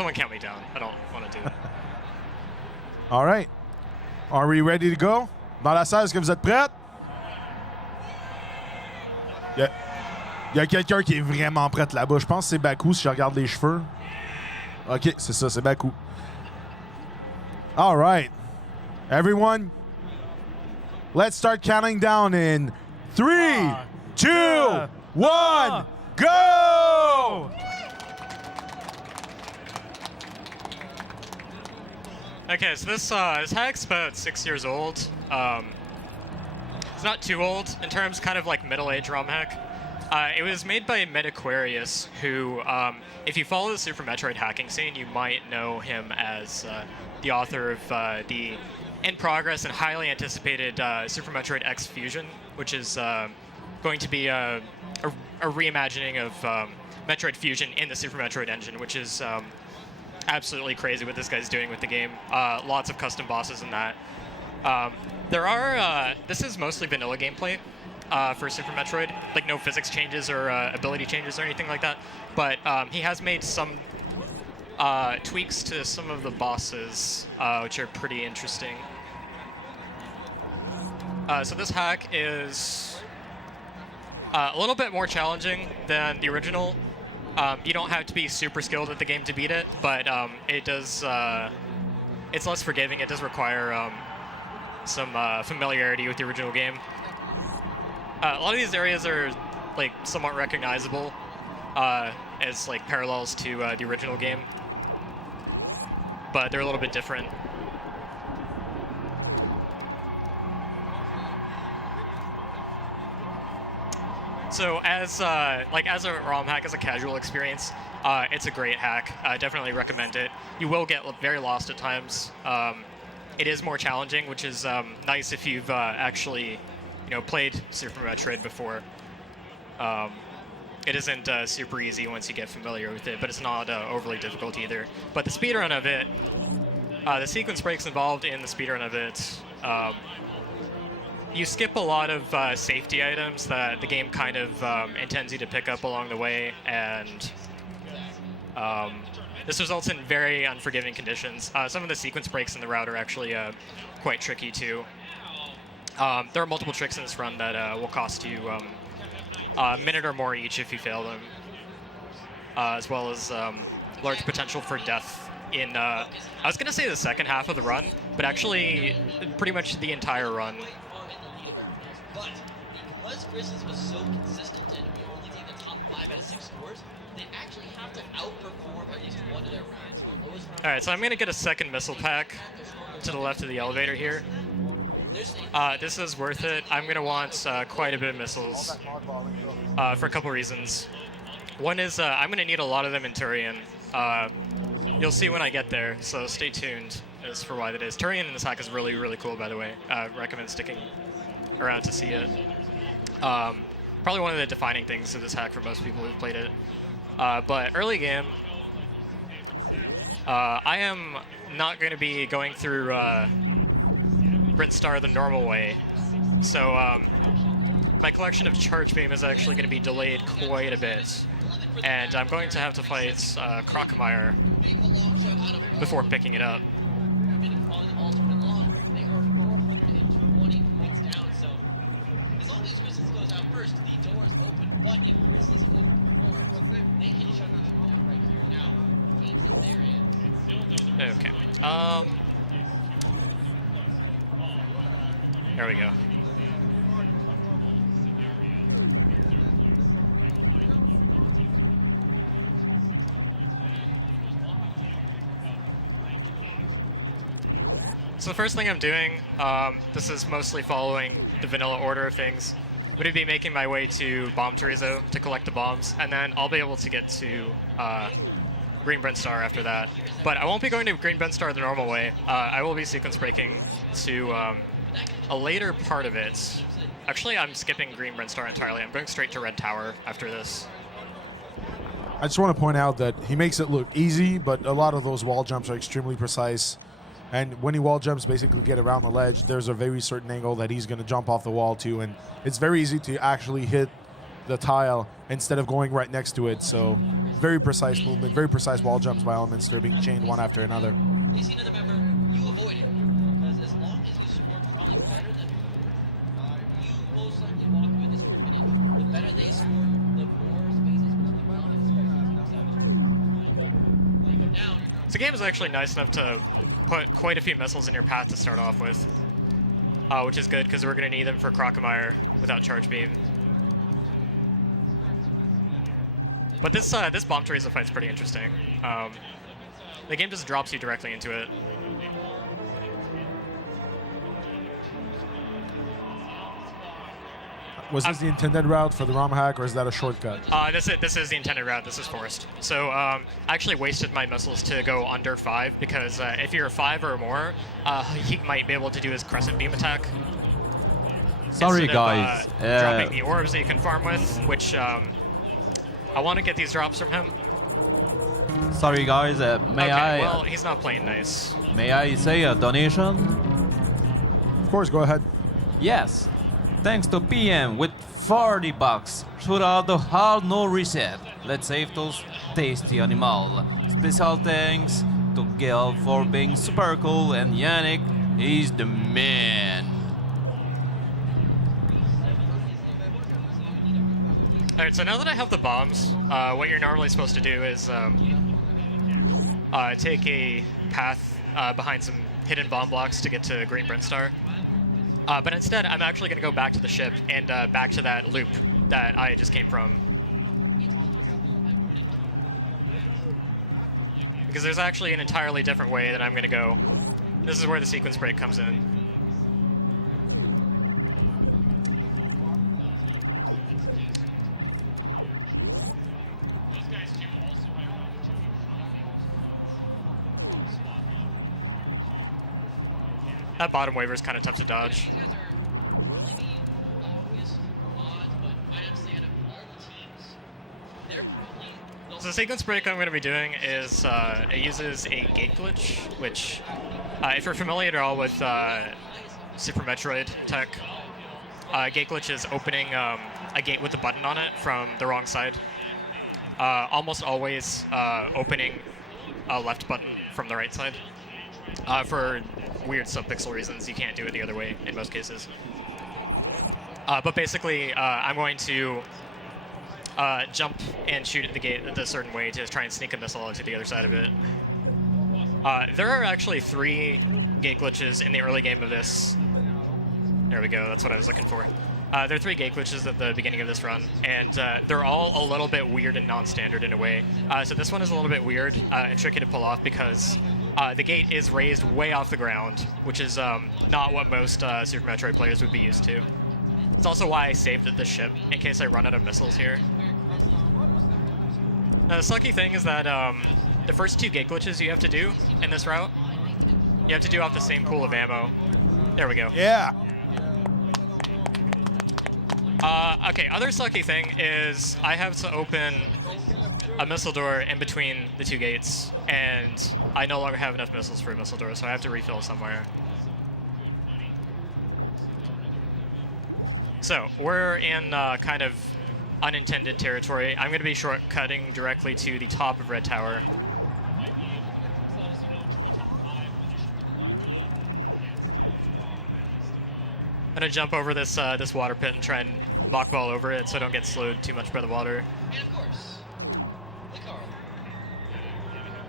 Someone count me down. I don't want to do that. All right. Are we ready to go? Dans la salle, est-ce que vous êtes prêts? Il y a quelqu'un qui est vraiment prêt là-bas. Je pense que c'est Baku si je regarde les cheveux. OK, c'est ça, c'est Baku. All right. Everyone, let's start counting down in 3, 2, 1, go! Okay, so this hack's about 6 years old. It's not too old in terms kind of like middle-aged ROM hack. It was made by Metaquarius, who, if you follow the Super Metroid hacking scene, you might know him as the author of the in-progress and highly anticipated Super Metroid X Fusion, which is going to be a reimagining of Metroid Fusion in the Super Metroid engine, which is absolutely crazy what this guy's doing with the game. Lots of custom bosses in that. This is mostly vanilla gameplay for Super Metroid, like no physics changes or ability changes or anything like that. But he has made some tweaks to some of the bosses, which are pretty interesting. So this hack is a little bit more challenging than the original. You don't have to be super skilled at the game to beat it, but it does. It's less forgiving. It does require some familiarity with the original game. A lot of these areas are like somewhat recognizable as like parallels to the original game, but they're a little bit different. So as a ROM hack, as a casual experience, it's a great hack. I definitely recommend it. You will get very lost at times. It is more challenging, which is nice if you've actually, played Super Metroid before. It isn't super easy once you get familiar with it, but it's not overly difficult either. But the speedrun of it, the sequence breaks involved in the speedrun of it, you skip a lot of safety items that the game kind of intends you to pick up along the way, and this results in very unforgiving conditions. Some of the sequence breaks in the route are actually quite tricky too. There are multiple tricks in this run that will cost you a minute or more each if you fail them, as well as large potential for death in, I was going to say the second half of the run, but actually pretty much the entire run. But because Chris's was so consistent and we only take the top 5 out of 6 scores, they actually have to outperform at least one of their rounds. All right, so I'm going to get a second missile pack to the left of the elevator here. This is worth it. I'm going to want quite a bit of missiles for a couple reasons. One is I'm going to need a lot of them in Turian. You'll see when I get there, so stay tuned as for why that is. Turian in this hack is really, really cool, by the way. Recommend sticking around to see it. Probably one of the defining things of this hack for most people who've played it. But early game, I am not going to be going through Brinstar the normal way. So my collection of Charge Beam is actually going to be delayed quite a bit. And I'm going to have to fight Crocomire before picking it up. Okay. There we go. So the first thing I'm doing, this is mostly following the vanilla order of things. I'm going to be making my way to Bomb Chorizo to collect the bombs, and then I'll be able to get to Green Brinstar after that. But I won't be going to Green Brinstar the normal way. I will be sequence breaking to a later part of it. Actually, I'm skipping Green Brinstar entirely. I'm going straight to Red Tower after this. I just want to point out that he makes it look easy, but a lot of those wall jumps are extremely precise. And when he wall jumps, basically get around the ledge, there's a very certain angle that he's going to jump off the wall to, and it's very easy to actually hit the tile instead of going right next to it. So Very precise movement, very precise wall jumps by Elminster being chained one after another. At least another member, you avoid it. Because as long as you score probably better than you most likely walk away this tournament in, the better they score, the more spaces between them and Savage. Go down. So the game is actually nice enough to put quite a few missiles in your path to start off with, which is good because we're going to need them for Crocomire without Charge Beam. But this Bomb Teresa fight's pretty interesting. The game just drops you directly into it. Was this the intended route for the ROM hack, or is that a shortcut? This is the intended route. This is forced. So I actually wasted my missiles to go under 5 because if you're 5 or more, he might be able to do his Crescent Beam attack. Sorry, instead guys. of, dropping the orbs that you can farm with, which I want to get these drops from him. Sorry, guys. May Well, he's not playing nice. May I say a donation? Of course, go ahead. Yes. Thanks to PM with 40 bucks. Shoot out the hard no reset. Let's save those tasty animal. Special thanks to Gil for being super cool, and Yannick is the man. Alright, so now that I have the bombs, what you're normally supposed to do is take a path behind some hidden bomb blocks to get to Green Brinstar. But instead, I'm actually going to go back to the ship and back to that loop that I just came from. Because there's actually an entirely different way that I'm going to go. This is where the sequence break comes in. That bottom waver is kind of tough to dodge. So the sequence break I'm going to be doing is it uses a gate glitch, which, if you're familiar at all with Super Metroid tech, gate glitch is opening a gate with a button on it from the wrong side. Almost always opening a left button from the right side. For weird subpixel reasons, you can't do it the other way in most cases. But basically, I'm going to jump and shoot at the gate a certain way to try and sneak a missile onto the other side of it. There are actually 3 gate glitches in the early game of this. There we go, that's what I was looking for. There are 3 gate glitches at the beginning of this run, and they're all a little bit weird and non-standard in a way. So this one is a little bit weird and tricky to pull off because the gate is raised way off the ground, which is not what most Super Metroid players would be used to. It's also why I saved at the ship, in case I run out of missiles here. Now, the sucky thing is that the first 2 gate glitches you have to do in this route, you have to do off the same pool of ammo. There we go. Yeah. Okay, other sucky thing is I have to open a missile door in between the 2 gates, and I no longer have enough missiles for a missile door, so I have to refill somewhere. So, we're in kind of unintended territory. I'm going to be shortcutting directly to the top of Red Tower. I'm going to jump over this this water pit and try and mockball over it so I don't get slowed too much by the water. And of course, the car.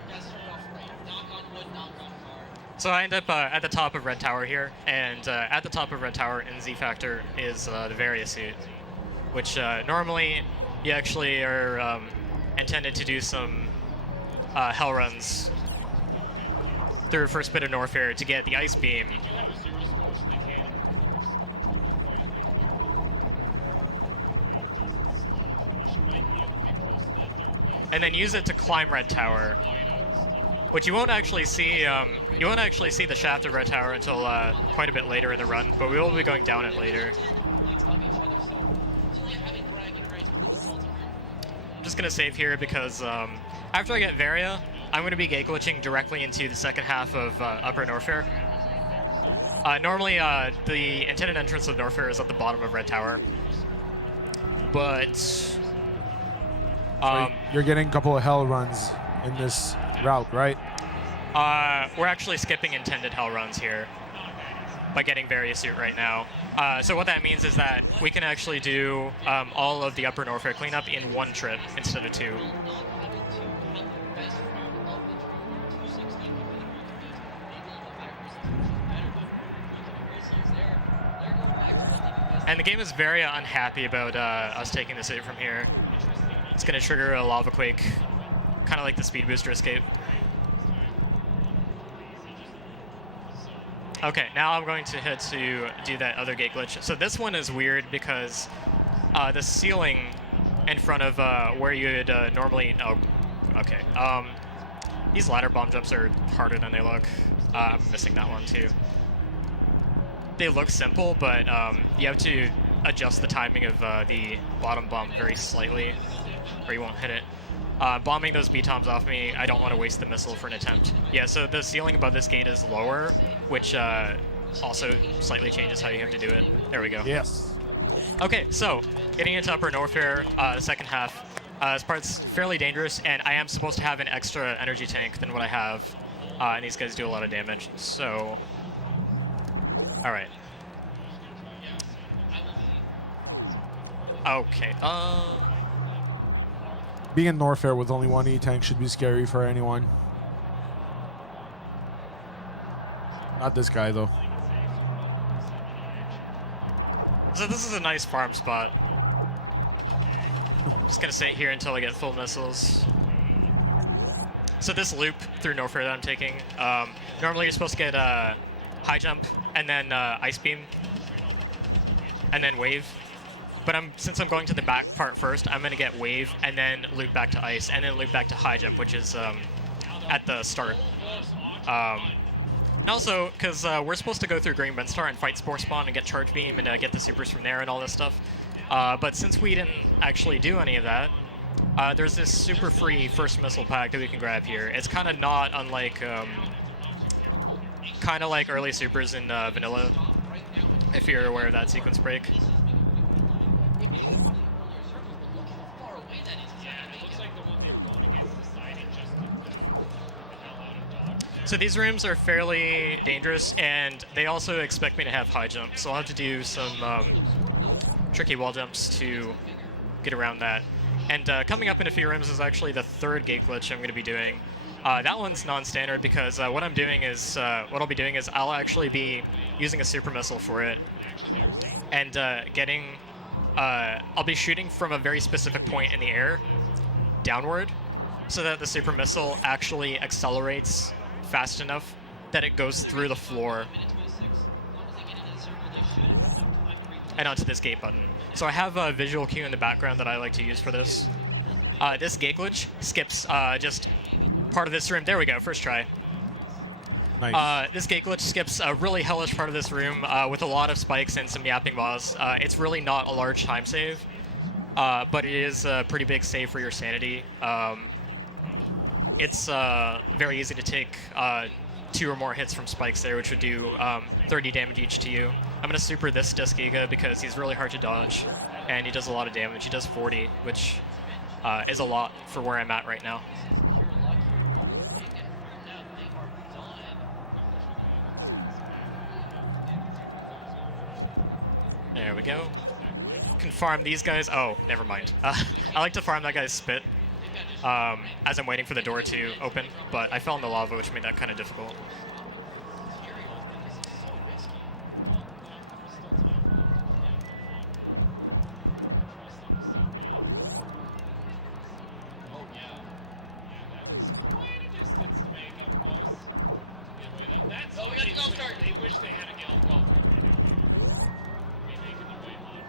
Gotta start off right. Knock on wood, knock on car. So I end up at the top of Red Tower here, and at the top of Red Tower in Z Factor is the Varia suit, which normally you actually are intended to do some hell runs through first bit of Norfair to get the Ice Beam. And then use it to climb Red Tower, which you won't actually see. You won't actually see the shaft of Red Tower until quite a bit later in the run, but we will be going down it later. I'm just gonna save here because after I get Varia, I'm gonna be gate glitching directly into the second half of Upper Norfair. Normally, the intended entrance of Norfair is at the bottom of Red Tower, but You're getting a couple of hell runs in this route, right? We're actually skipping intended hell runs here by getting various suit right now. So what that means is that we can actually do all of the upper Norfair cleanup in one trip instead of two. And the game is very unhappy about us taking the suit from here. It's going to trigger a lava quake, kind of like the speed booster escape. Okay, now I'm going to hit to do that other gate glitch. So this one is weird because the ceiling in front of where you would normally... Oh, okay. These ladder bomb jumps are harder than they look. I'm missing that one too. They look simple, but you have to adjust the timing of the bottom bomb very slightly, or you won't hit it. Bombing those B-toms off me, I don't want to waste the missile for an attempt. Yeah, so the ceiling above this gate is lower, which also slightly changes how you have to do it. There we go. Yes. Okay, so getting into upper Norfair, the second half. This part's fairly dangerous, and I am supposed to have an extra energy tank than what I have, and these guys do a lot of damage, so... Alright. Okay, Being in Norfair with only one E-tank should be scary for anyone. Not this guy, though. So this is a nice farm spot. Just gonna stay here until I get full missiles. So this loop through Norfair that I'm taking, normally you're supposed to get high jump and then ice beam and then wave. But since I'm going to the back part first, I'm gonna get wave and then loop back to ice and then loop back to high jump, which is at the start. And also, because we're supposed to go through Green Benstar and fight Spore Spawn and get Charge Beam and get the supers from there and all this stuff. But since we didn't actually do any of that, there's this super free first missile pack that we can grab here. It's kind of not unlike, kind of like early supers in vanilla, if you're aware of that sequence break. So these rooms are fairly dangerous, and they also expect me to have high jump, so I'll have to do some tricky wall jumps to get around that. And coming up in a few rooms is actually the third gate glitch I'm going to be doing. That one's non-standard because what I'll be doing is I'll actually be using a super missile for it, and I'll be shooting from a very specific point in the air, downward, so that the super missile actually accelerates fast enough that it goes through the floor and onto this gate button. So I have a visual cue in the background that I like to use for this. This gate glitch skips just part of this room. There we go, first try. Nice. This gate glitch skips a really hellish part of this room with a lot of spikes and some yapping boss. It's really not a large time save, but it is a pretty big save for your sanity. It's very easy to take 2 or more hits from spikes there, which would do 30 damage each to you. I'm going to super this Disc Giga because he's really hard to dodge, and he does a lot of damage. He does 40, which is a lot for where I'm at right now. There we go. Can farm these guys. Oh, never mind. I like to farm that guy's spit as I'm waiting for the door to open, but I fell in the lava, which made that kind of difficult. Oh, we got the golf cart. They wish they had a golf cart right now. Be making their way on.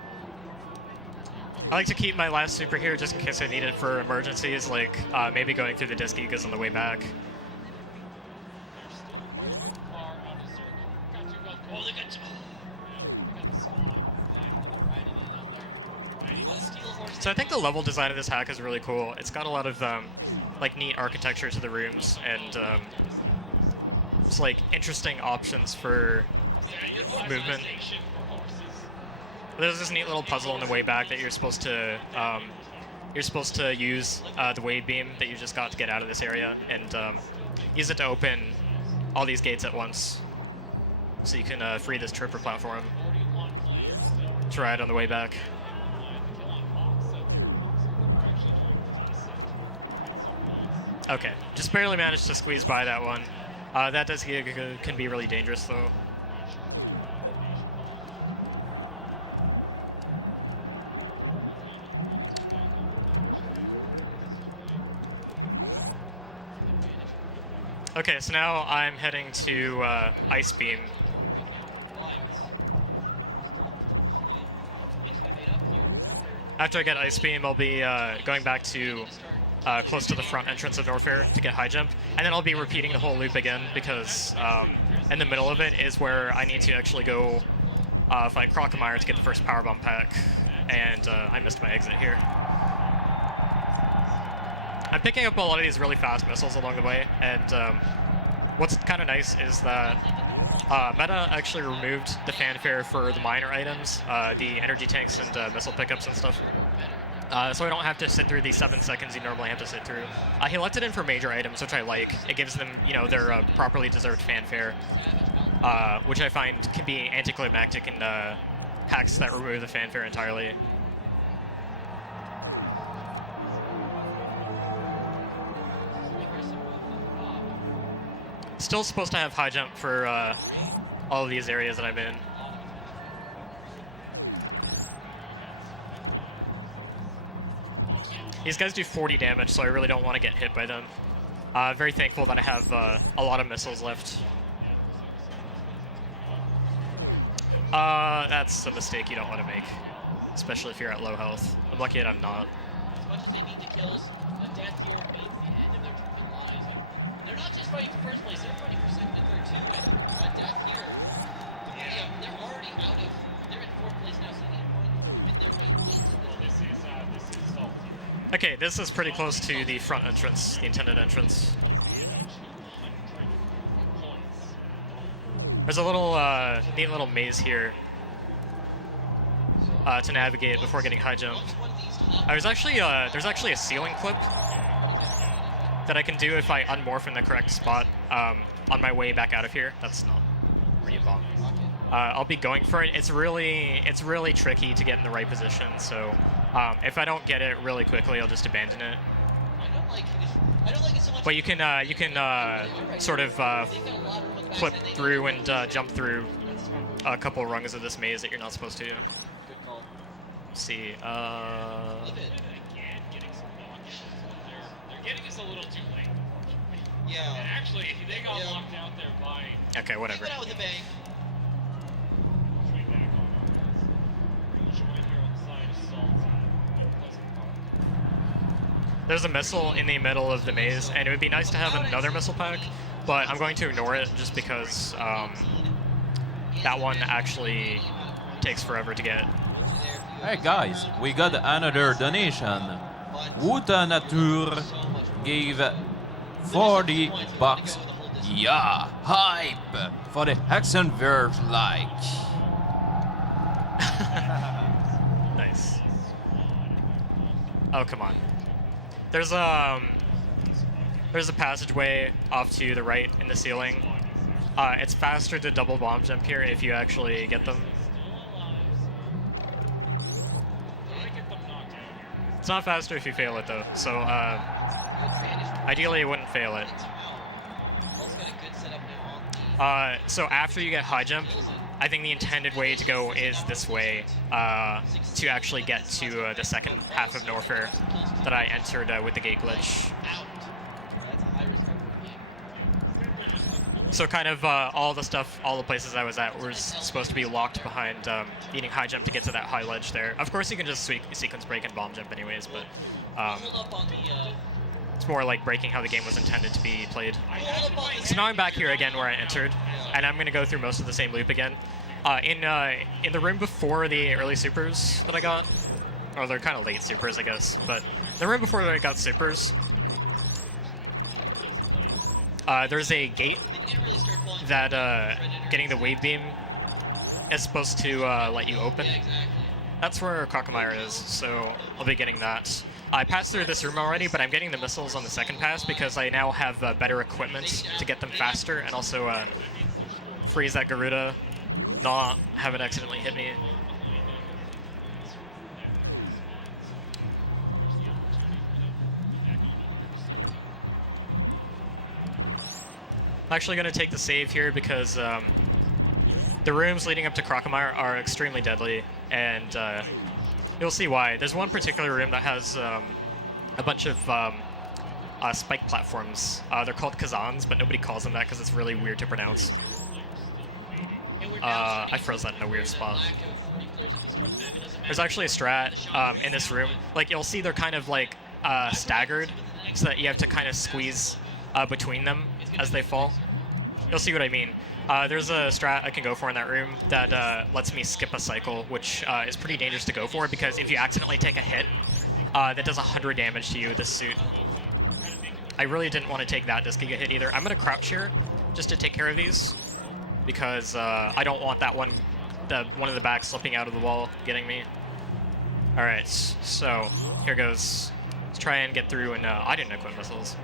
I like to keep my last super here just in case I need it for emergencies, like maybe going through the Disc Gigas on the way back. Oh, they got the squad. So I think the level design of this hack is really cool. It's got a lot of like neat architecture to the rooms and it's like interesting options for movement. There's this neat little puzzle on the way back that you're supposed to you're supposed to use the wave beam that you just got to get out of this area and use it to open all these gates at once, so you can free this tripper platform to ride on the way back. Okay, just barely managed to squeeze by that one. That can be really dangerous though. Okay, so now I'm heading to Ice Beam. After I get Ice Beam, I'll be going back to close to the front entrance of Norfair to get High Jump, and then I'll be repeating the whole loop again because in the middle of it is where I need to actually go fight Crocomire to get the first Powerbomb pack, and I missed my exit here. I'm picking up a lot of these really fast missiles along the way, and what's kind of nice is that Meta actually removed the fanfare for the minor items, the energy tanks and missile pickups and stuff. So I don't have to sit through the 7 seconds you normally have to sit through. He left it in for major items, which I like. It gives them, you know, their properly deserved fanfare, which I find can be anticlimactic in hacks that remove the fanfare entirely. Still supposed to have high jump for all of these areas that I'm in. These guys do 40 damage, so I really don't want to get hit by them. Very thankful that I have a lot of missiles left. That's a mistake you don't want to make, especially if you're at low health. I'm lucky that I'm not. As much as they need the kills, a death here means the end of their tripping lives. And they're not just fighting for first place, they're fighting for second and third too. And a death here, yeah, they're already out of, they're in fourth place now, so they need more than win their way into the This is Okay, this is pretty close to the front entrance, the intended entrance. There's a little neat little maze here to navigate before getting high jump. There's actually a ceiling clip that I can do if I unmorph in the correct spot on my way back out of here. That's not where you bomb. I'll be going for it. It's really tricky to get in the right position. So if I don't get it really quickly, I'll just abandon it. But you can sort of flip through and jump through a couple rungs of this maze that you're not supposed to. Let's see. They're getting us a little too late. Yeah. And actually, they got locked out there by Okay, whatever. Went out with a bang. way back on our joint here on the side of Salty and Pleasant Park. There's a missile in the middle of the maze, and it would be nice to have another missile pack, but I'm going to ignore it just because that one actually takes forever to get. Hey guys, we got another donation. Wuta Natur gave 40 bucks. Yeah, hype for the Hexenverse like. Nice. Oh, come on. There's a passageway off to the right in the ceiling. It's faster to double bomb jump here if you actually get them. It's not faster if you fail it though, so ideally you wouldn't fail it. So after you get high jump, I think the intended way to go is this way to actually get to the second half of Norfair that I entered with the gate glitch. So kind of all the places I was at was supposed to be locked behind needing high jump to get to that high ledge there. Of course you can just sequence break and bomb jump anyways, but it's more like breaking how the game was intended to be played. So now I'm back here again where I entered, and I'm going to go through most of the same loop again. In the room before the early supers that I got, or they're kind of late supers I guess, but the room before I got supers, there's a gate that getting the wave beam is supposed to let you open. That's where Crocomire is, so I'll be getting that. I passed through this room already, but I'm getting the missiles on the second pass because I now have better equipment to get them faster and also freeze that Garuda, not have it accidentally hit me. I'm actually going to take the save here because the rooms leading up to Crocomire are extremely deadly, and you'll see why. There's one particular room that has a bunch of spike platforms. They're called Kazans, but nobody calls them that because it's really weird to pronounce. I froze that in a weird spot. There's actually a strat in this room. Like, you'll see they're kind of like staggered, so that you have to kind of squeeze between them as they fall. You'll see what I mean. There's a strat I can go for in that room that lets me skip a cycle, which is pretty dangerous to go for because if you accidentally take a hit, that does 100 damage to you with this suit. I really didn't want to take that disc giga hit either. I'm going to crouch here just to take care of these because I don't want that one of the back slipping out of the wall getting me. All right, so here goes. Let's try and get through, and I didn't equip missiles.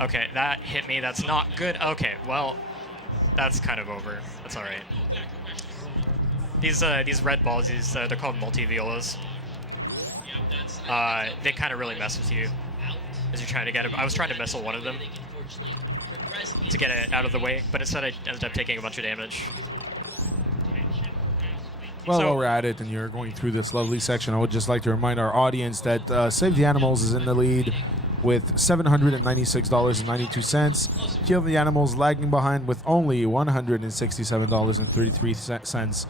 Okay, that hit me. That's not good. Okay, well, that's kind of over. That's all right. These red balls, they're called multi-violas. They kind of really mess with you as you're trying to get it. I was trying to missile one of them to get it out of the way, but instead I ended up taking a bunch of damage. Well, So- while we're at it and you're going through this lovely section, I would just like to remind our audience that Save the Animals is in the lead with $796.92. Kill the Animals lagging behind with only $167.33.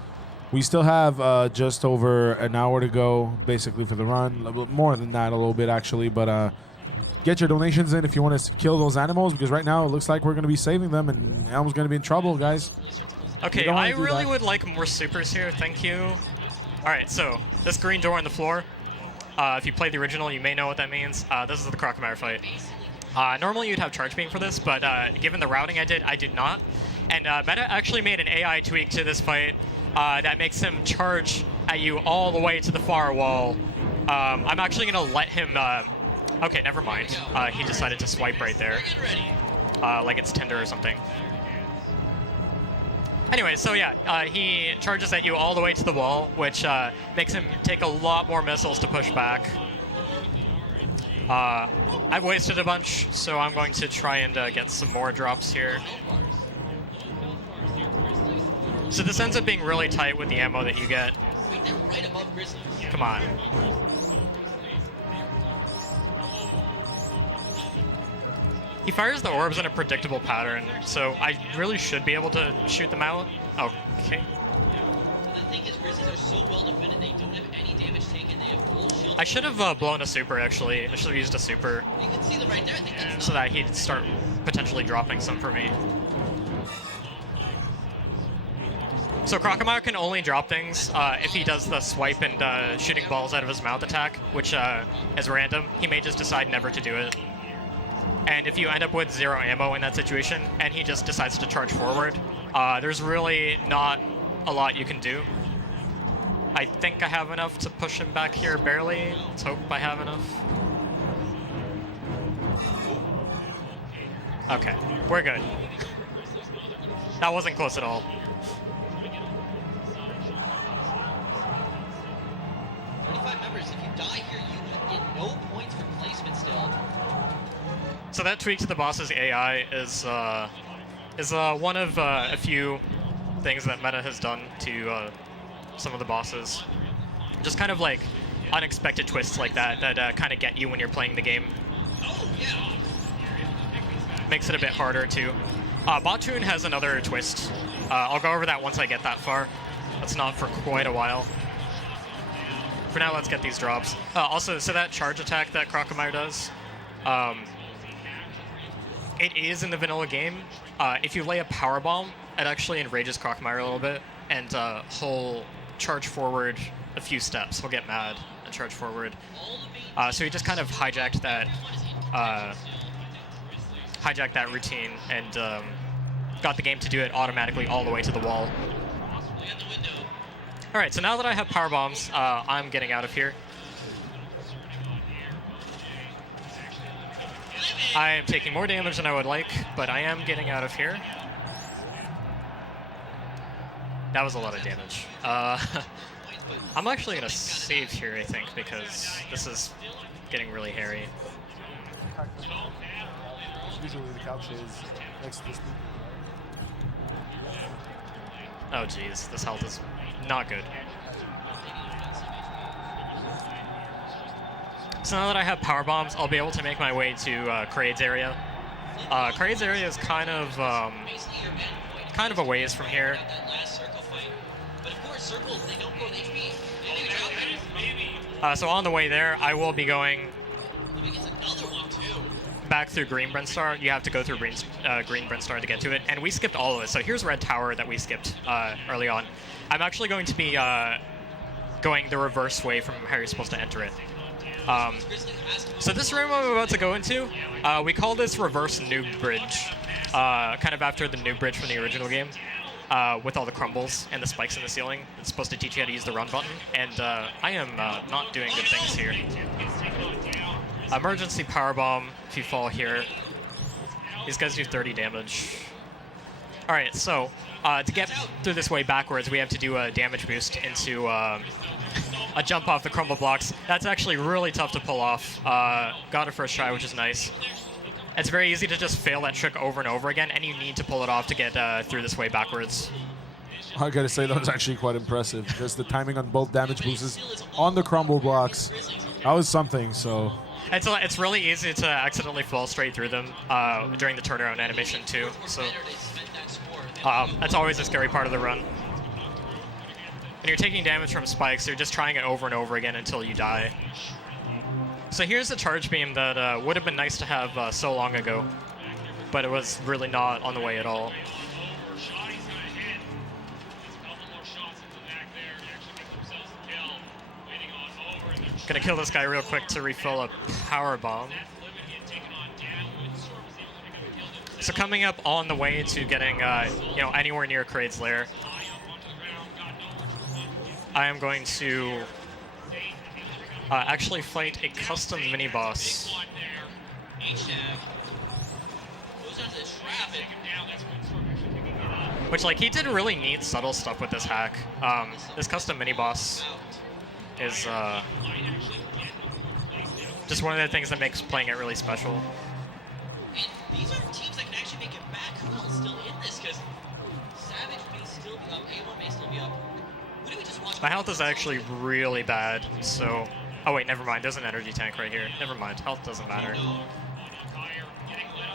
We still have just over an hour to go, basically, for the run. A little more than that, a little bit, actually. But get your donations in if you want us to kill those animals, because right now it looks like we're going to be saving them, and Elm's going to be in trouble, guys. Okay, don't wanna I do really that. would like more supers here. Thank you. All right, so this green door on the floor. If you played the original, you may know what that means. This is the Crocomire fight. Normally you'd have charge beam for this, but given the routing I did not. And Meta actually made an AI tweak to this fight that makes him charge at you all the way to the far wall. I'm actually going to let him... okay, never mind. He decided to swipe right there. Like it's Tinder or something. Anyway, so yeah, he charges at you all the way to the wall, which makes him take a lot more missiles to push back. I've wasted a bunch, so I'm going to try and get some more drops here. So this ends up being really tight with the ammo that you get. Wait, they're right above Grizzlies. Come on. He fires the orbs in a predictable pattern, so I really should be able to shoot them out. Okay. The thing is, Grizzlies are so well defended, they don't have any damage taken. They have full shield. I should have blown a super, actually. I should have used a super You can see them right there. I think that's so that he'd start potentially dropping some for me. So Crocomire can only drop things if he does the swipe and shooting balls out of his mouth attack, which is random. He may just decide never to do it. And if you end up with 0 ammo in that situation, and he just decides to charge forward, there's really not a lot you can do. I think I have enough to push him back here, barely. Let's hope I have enough. Okay, we're good. That wasn't close at all. 35 members. If you die here, you get no points for placement still. So that tweak to the boss's AI is one of a few things that Meta has done to some of the bosses. Just kind of like unexpected twists like that kind of get you when you're playing the game. Oh, yeah. Makes it a bit harder too. Bottoon has another twist. I'll go over that once I get that far. That's not for quite a while. For now, let's get these drops. Also, so that charge attack that Crocomire does, it is in the vanilla game. If you lay a power bomb, it actually enrages Crocomire a little bit, and he'll charge forward a few steps. He'll get mad and charge forward. So he just kind of hijacked that routine and got the game to do it automatically all the way to the wall. Possibly at the window. All All right, so now that I have power bombs, I'm getting out of here. I am taking more damage than I would like, but I am getting out of here. That was a lot of damage. I'm actually going to save here, I think, because this is getting really hairy. Usually the couch is next to the speaker. Oh, geez. This health is not good. So now that I have power bombs, I'll be able to make my way to Crade's area. Crade's area is kind of a ways from here. That last circle fight. But of course, circles, they don't go with HP. So on the way there, I will be going Let me get another one, too. back through Green Brinstar. You have to go through Green Brinstar to get to it, and we skipped all of it. So here's Red Tower that we skipped early on. I'm actually going to be going the reverse way from how you're supposed to enter it. So this room I'm about to go into, we call this reverse noob bridge, kind of after the noob bridge from the original game, with all the crumbles and the spikes in the ceiling. It's supposed to teach you how to use the run button, and I am not doing good things here. Emergency power bomb if you fall here. These guys do 30 damage. All right, so to get through this way backwards, we have to do a damage boost into a jump off the crumble blocks. That's actually really tough to pull off. Got it first try, which is nice. It's very easy to just fail that trick over and over again, and you need to pull it off to get through this way backwards. I gotta say, that was actually quite impressive. Just the timing on both damage boosts on the crumble blocks. That was something, so... It's really easy to accidentally fall straight through them during the turnaround animation, too. So that's always a scary part of the run. When you're taking damage from spikes, you're just trying it over and over again until you die. So here's the charge beam that would have been nice to have so long ago, but it was really not on the way at all. Gonna kill this guy real quick to refill a power bomb. So coming up on the way to getting anywhere near Crade's lair, I am going to actually fight a custom mini-boss. Which, like, he did really neat, subtle stuff with this hack. This custom mini-boss is just one of the things that makes playing it really special. And these are teams that can actually make it back. Who else still in this? Because Savage may still be up, A1 may still be up. What did we just watch? My health is actually really bad, so... Oh wait, never mind. There's an energy tank right here. Never mind. Health doesn't matter.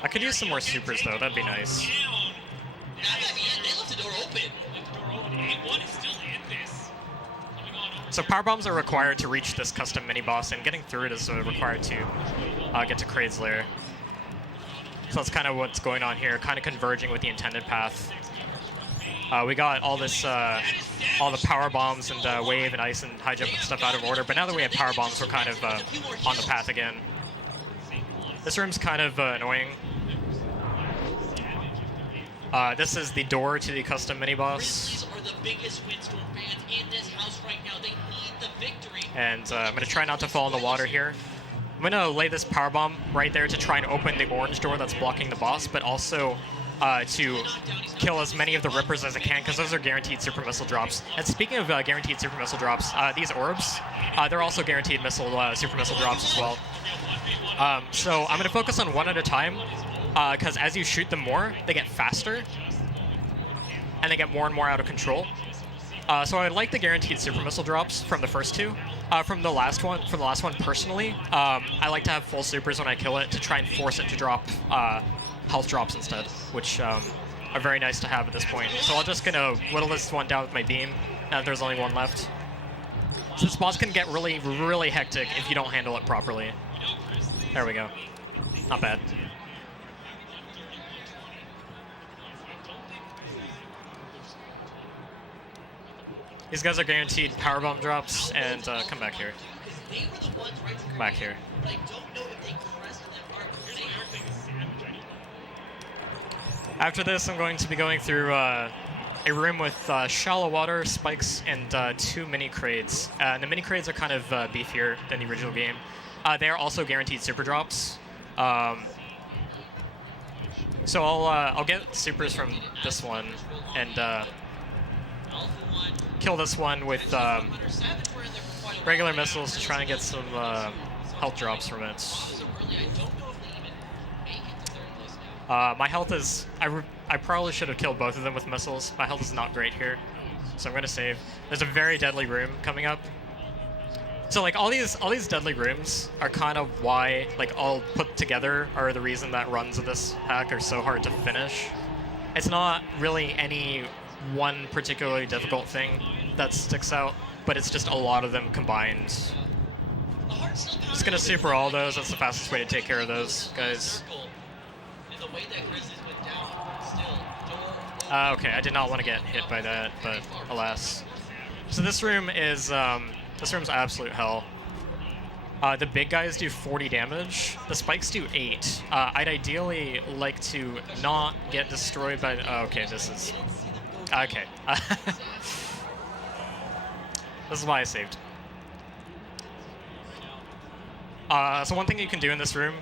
I could use some more supers, though. That'd be nice. That might be it. They left the door open. A1 is still in this. So power bombs are required to reach this custom mini-boss, and getting through it is required to get to Crade's lair. So that's kind of what's going on here, kind of converging with the intended path. We got all this, all the power bombs and wave and ice and high jump and stuff out of order, but now that we have power bombs, we're kind of on the path again. This room's kind of annoying. This is the door to the custom mini-boss. Grizzlies are the biggest Windstorm fans in this house right now. They need the victory. And I'm going to try not to fall in the water here. I'm going to lay this power bomb right there to try and open the orange door that's blocking the boss, but also to kill as many of the rippers as I can, because those are guaranteed super missile drops. And speaking of guaranteed super missile drops, these orbs, they're also guaranteed super missile drops as well. So I'm going to focus on one at a time, because as you shoot them more, they get faster, and they get more and more out of control. So I like the guaranteed super missile drops from the first two. From the last one, personally, I like to have full supers when I kill it to try and force it to drop health drops instead, which are very nice to have at this point. So I'm just gonna whittle this one down with my beam, now that there's only one left. So this boss can get really, really hectic if you don't handle it properly. There we go. Not bad. These guys are guaranteed power bomb drops, and come back here. They were the ones right Come back here. but I don't know if they crested that part. After this, I'm going to be going through a room with shallow water, spikes, and 2 mini crates. And the mini crates are kind of beefier than the original game. They are also guaranteed super drops. So I'll get supers from this one and kill this one with regular missiles to try and get some health drops from it. My health is... I probably should have killed both of them with missiles. My health is not great here, so I'm going to save. There's a very deadly room coming up. So like all these deadly rooms are kind of why, like, all put together are the reason that runs of this hack are so hard to finish. It's not really any one particularly difficult thing that sticks out, but it's just a lot of them combined. Just gonna super all those. That's the fastest way to take care of those guys. Okay, I did not want to get hit by that, but alas. So this room is this room's absolute hell. The big guys do 40 damage. The spikes do 8. I'd ideally like to not get destroyed by... okay, this is... Okay. This is why I saved. So one thing you can do in this room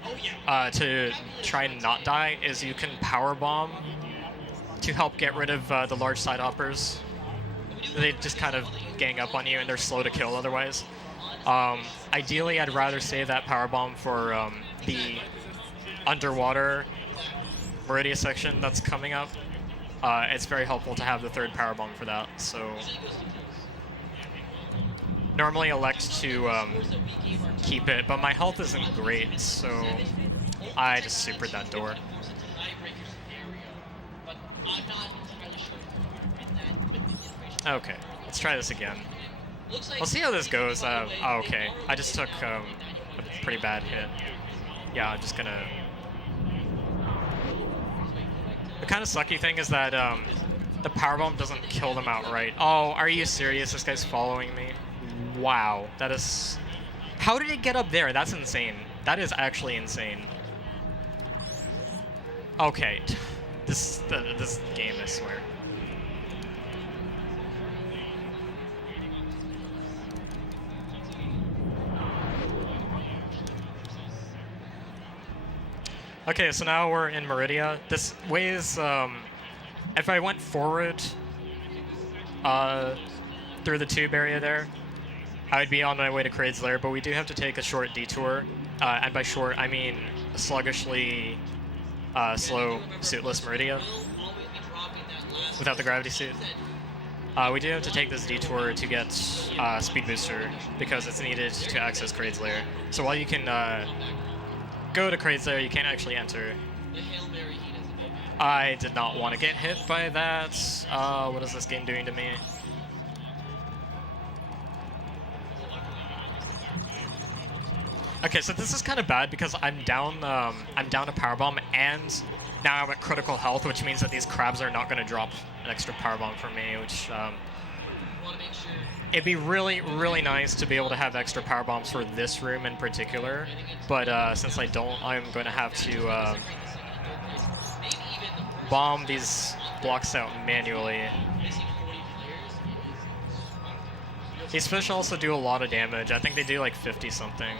to try and not die is you can power bomb to help get rid of the large side hoppers. They just kind of gang up on you and they're slow to kill otherwise. Ideally, I'd rather save that power bomb for the underwater Meridia section that's coming up. It's very helpful to have the third power bomb for that. So normally elect to keep it, but my health isn't great, so I just supered that door. Okay, let's try this again. We'll see how this goes. Oh, okay. I just took a pretty bad hit. Yeah, I'm just gonna... The kind of sucky thing is that the powerbomb doesn't kill them outright. Oh, are you serious? This guy's following me? Wow, that is... How did it get up there? That's insane. That is actually insane. Okay. This game, I swear. Okay, so now we're in Meridia. This way is, if I went forward through the tube area there, I would be on my way to Kraid's Lair, but we do have to take a short detour. And by short, I mean sluggishly slow, suitless Meridia without the gravity suit. We do have to take this detour to get Speed Booster because it's needed to access Kraid's Lair. So while you can go to Kraid's Lair, you can't actually enter. I did not want to get hit by that. What is this game doing to me? Okay, so this is kind of bad because I'm down a powerbomb, and now I'm at critical health, which means that these crabs are not going to drop an extra powerbomb for me, which it'd be really, really nice to be able to have extra powerbombs for this room in particular, but since I don't, I'm going to have to bomb these blocks out manually. These fish also do a lot of damage. I think they do like 50 something.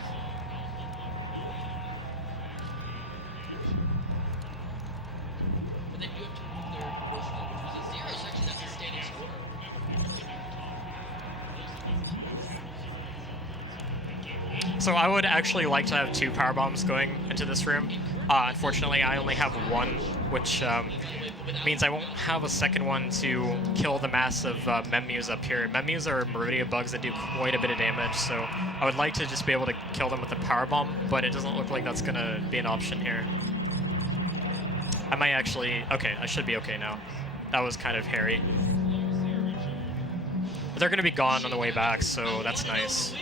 So I would actually like to have 2 power bombs going into this room. Unfortunately, I only have 1, which means I won't have a second one to kill the massive Memus up here. Memus are Meridia bugs that do quite a bit of damage, so I would like to just be able to kill them with a power bomb, but it doesn't look like that's going to be an option here. I might actually... Okay, I should be okay now. That was kind of hairy. But they're going to be gone on the way back, so that's nice.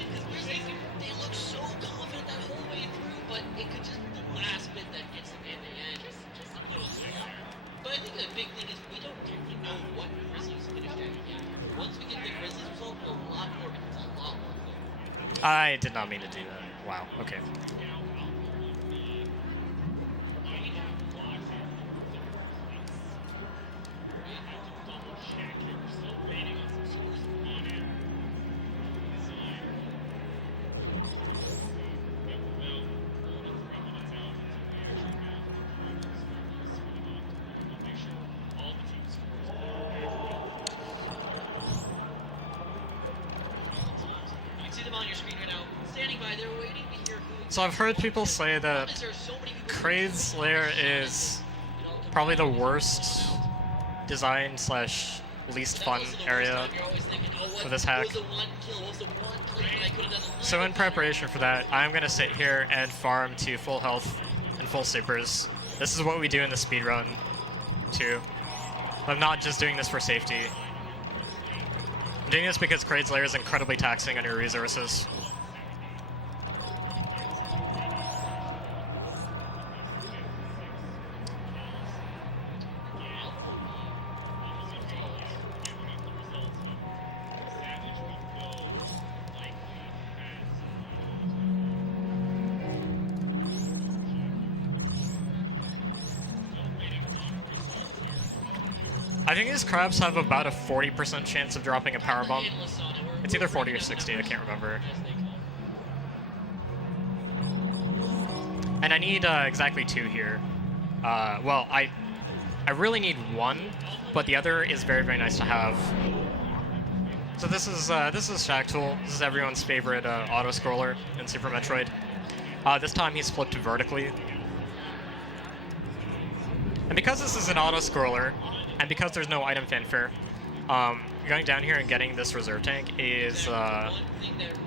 I did not mean to do that. Wow, okay. try. They're waiting to hear who. So I've heard people say Why that is there so many people Kraid's lair is you know, probably the worst design / least fun area for this hack. So in preparation for that, I'm going to sit here and farm to full health and full supers. This is what we do in the speedrun too. I'm not just doing this for safety. I'm doing this because Kraid's lair is incredibly taxing on your resources. I think these crabs have about a 40% chance of dropping a power bomb. It's either 40 or 60, I can't remember. And I need exactly 2 here. Well, I really need 1, but the other is very, very nice to have. So this is Shack Tool. This is everyone's favorite auto scroller in Super Metroid. This time he's flipped vertically. And because this is an auto scroller, and because there's no item fanfare, going down here and getting this reserve tank is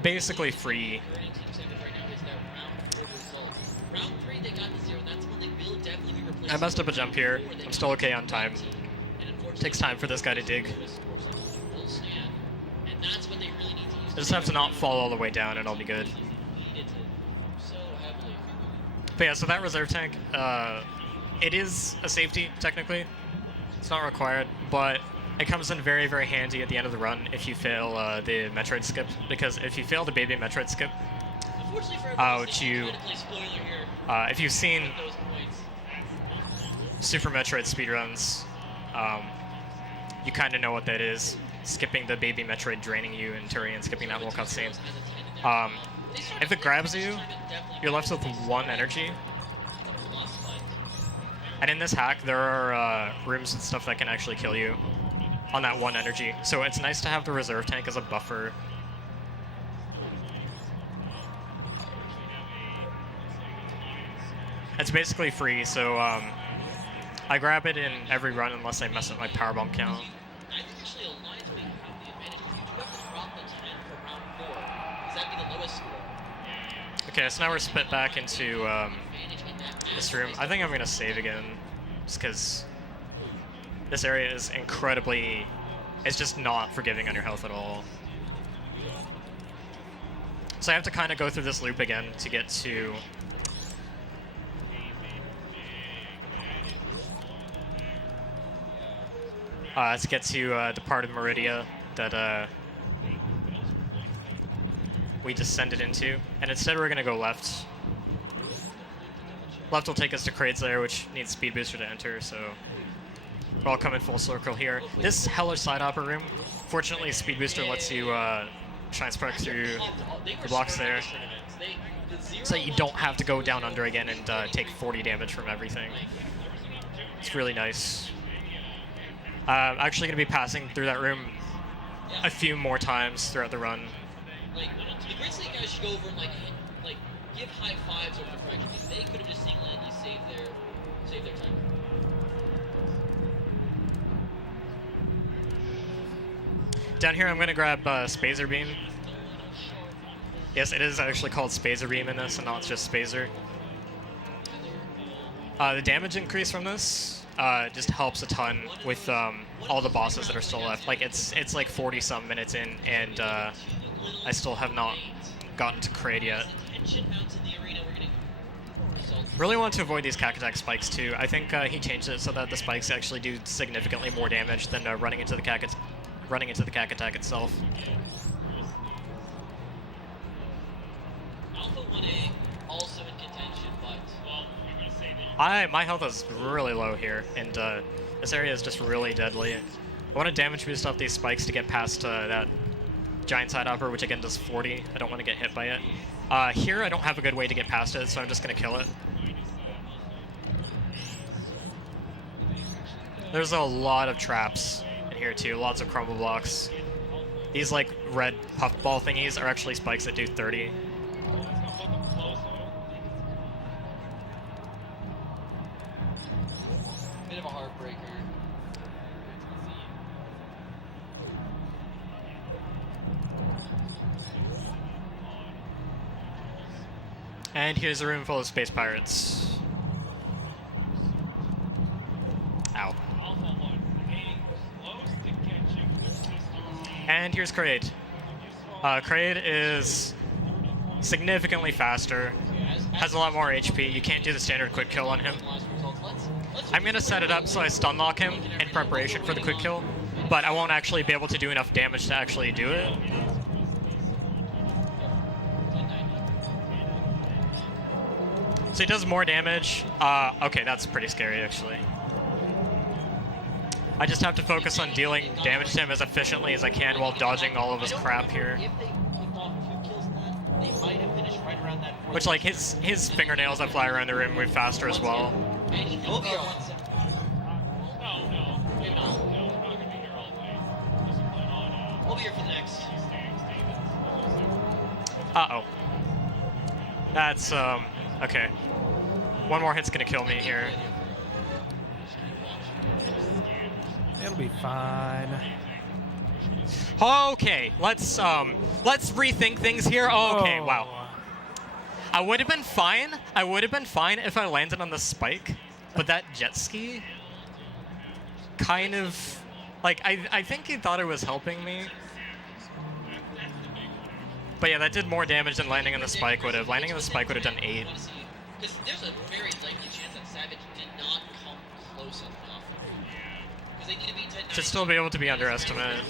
basically free. I messed up a jump here. I'm still okay on time. Takes time for this guy to dig. I just have to not fall all the way down and I'll be good. But yeah, so that reserve tank, it is a safety, technically. It's not required, but it comes in very, very handy at the end of the run if you fail the Metroid skip, because if you fail the baby Metroid skip, if you've seen Super Metroid speedruns, you kind of know what that is. Skipping the baby Metroid draining you in Turi and skipping that whole cutscene. If it grabs you, you're left with 1 energy. And in this hack, there are rooms and stuff that can actually kill you on that 1 energy. So it's nice to have the reserve tank as a buffer. It's basically free, so I grab it in every run unless I mess up my power bomb count. Okay, so now we're split back into this room. I think I'm gonna save again, just because this area is incredibly, it's just not forgiving on your health at all. So I have to kind of go through this loop again to get to the part of Meridia that we descended into, and instead we're gonna go left. Left will take us to Kraid's lair, which needs Speed Booster to enter, so we're all coming full circle here. This hellish side hopper room, fortunately Speed Booster lets you shine spark through the blocks there, so you don't have to go down under again and take 40 damage from everything. It's really nice. I'm actually going to be passing through that room a few more times throughout the run. Like, the Great State guys should go over and like give high fives over to Fraction, because they could have just single-handedly saved their time. Down here, I'm going to grab Spazer Beam. Yes, it is actually called Spazer Beam in this, and not just Spazer. The damage increase from this just helps a ton with all the bosses that are still left. Like, it's like 40-some minutes in, and I still have not gotten to Kraid yet. Really want to avoid these Cacatac spikes too. I think he changed it so that the spikes actually do significantly more damage than running into the Cacatac itself. Alpha 1A also in contention, but well, I'm gonna say that. My health is really low here, and this area is just really deadly. I want to damage boost off these spikes to get past that giant side hopper, which again does 40. I don't want to get hit by it. Here I don't have a good way to get past it, so I'm just going to kill it. There's a lot of traps in here too, lots of crumble blocks. These like red puffball thingies are actually spikes that do 30. Bit of a heartbreaker. And here's a room full of space pirates. Ow. Alpha 1 getting close to catching the system. And here's Kraid. Kraid is significantly faster, has a lot more HP. You can't do the standard quick kill on him. I'm gonna set it up so I stun lock him in preparation for the quick kill, but I won't actually be able to do enough damage to actually do it. So he does more damage. Okay, that's pretty scary actually. I just have to focus on dealing damage to him as efficiently as I can while dodging all of his crap here. If they kicked off 2 kills in that, they might have finished right around that. Which, like, his fingernails that fly around the room move faster as well. And he No, they're not gonna be here all day. Just plan on We'll be here for the next. Uh-oh. That's, okay. One more hit's gonna kill me here. It'll be fine. Okay, let's rethink things here. Okay, Oh. wow. I would have been fine. I would have been fine if I landed on the spike, but that jet ski kind of, like, I think he thought it was helping me. But yeah, that did more damage than landing on the spike would have. Landing on the spike would have done 8. Because there's a very likely chance that Savage did not come close enough. Because they need to be 10. Should still be able to be underestimated.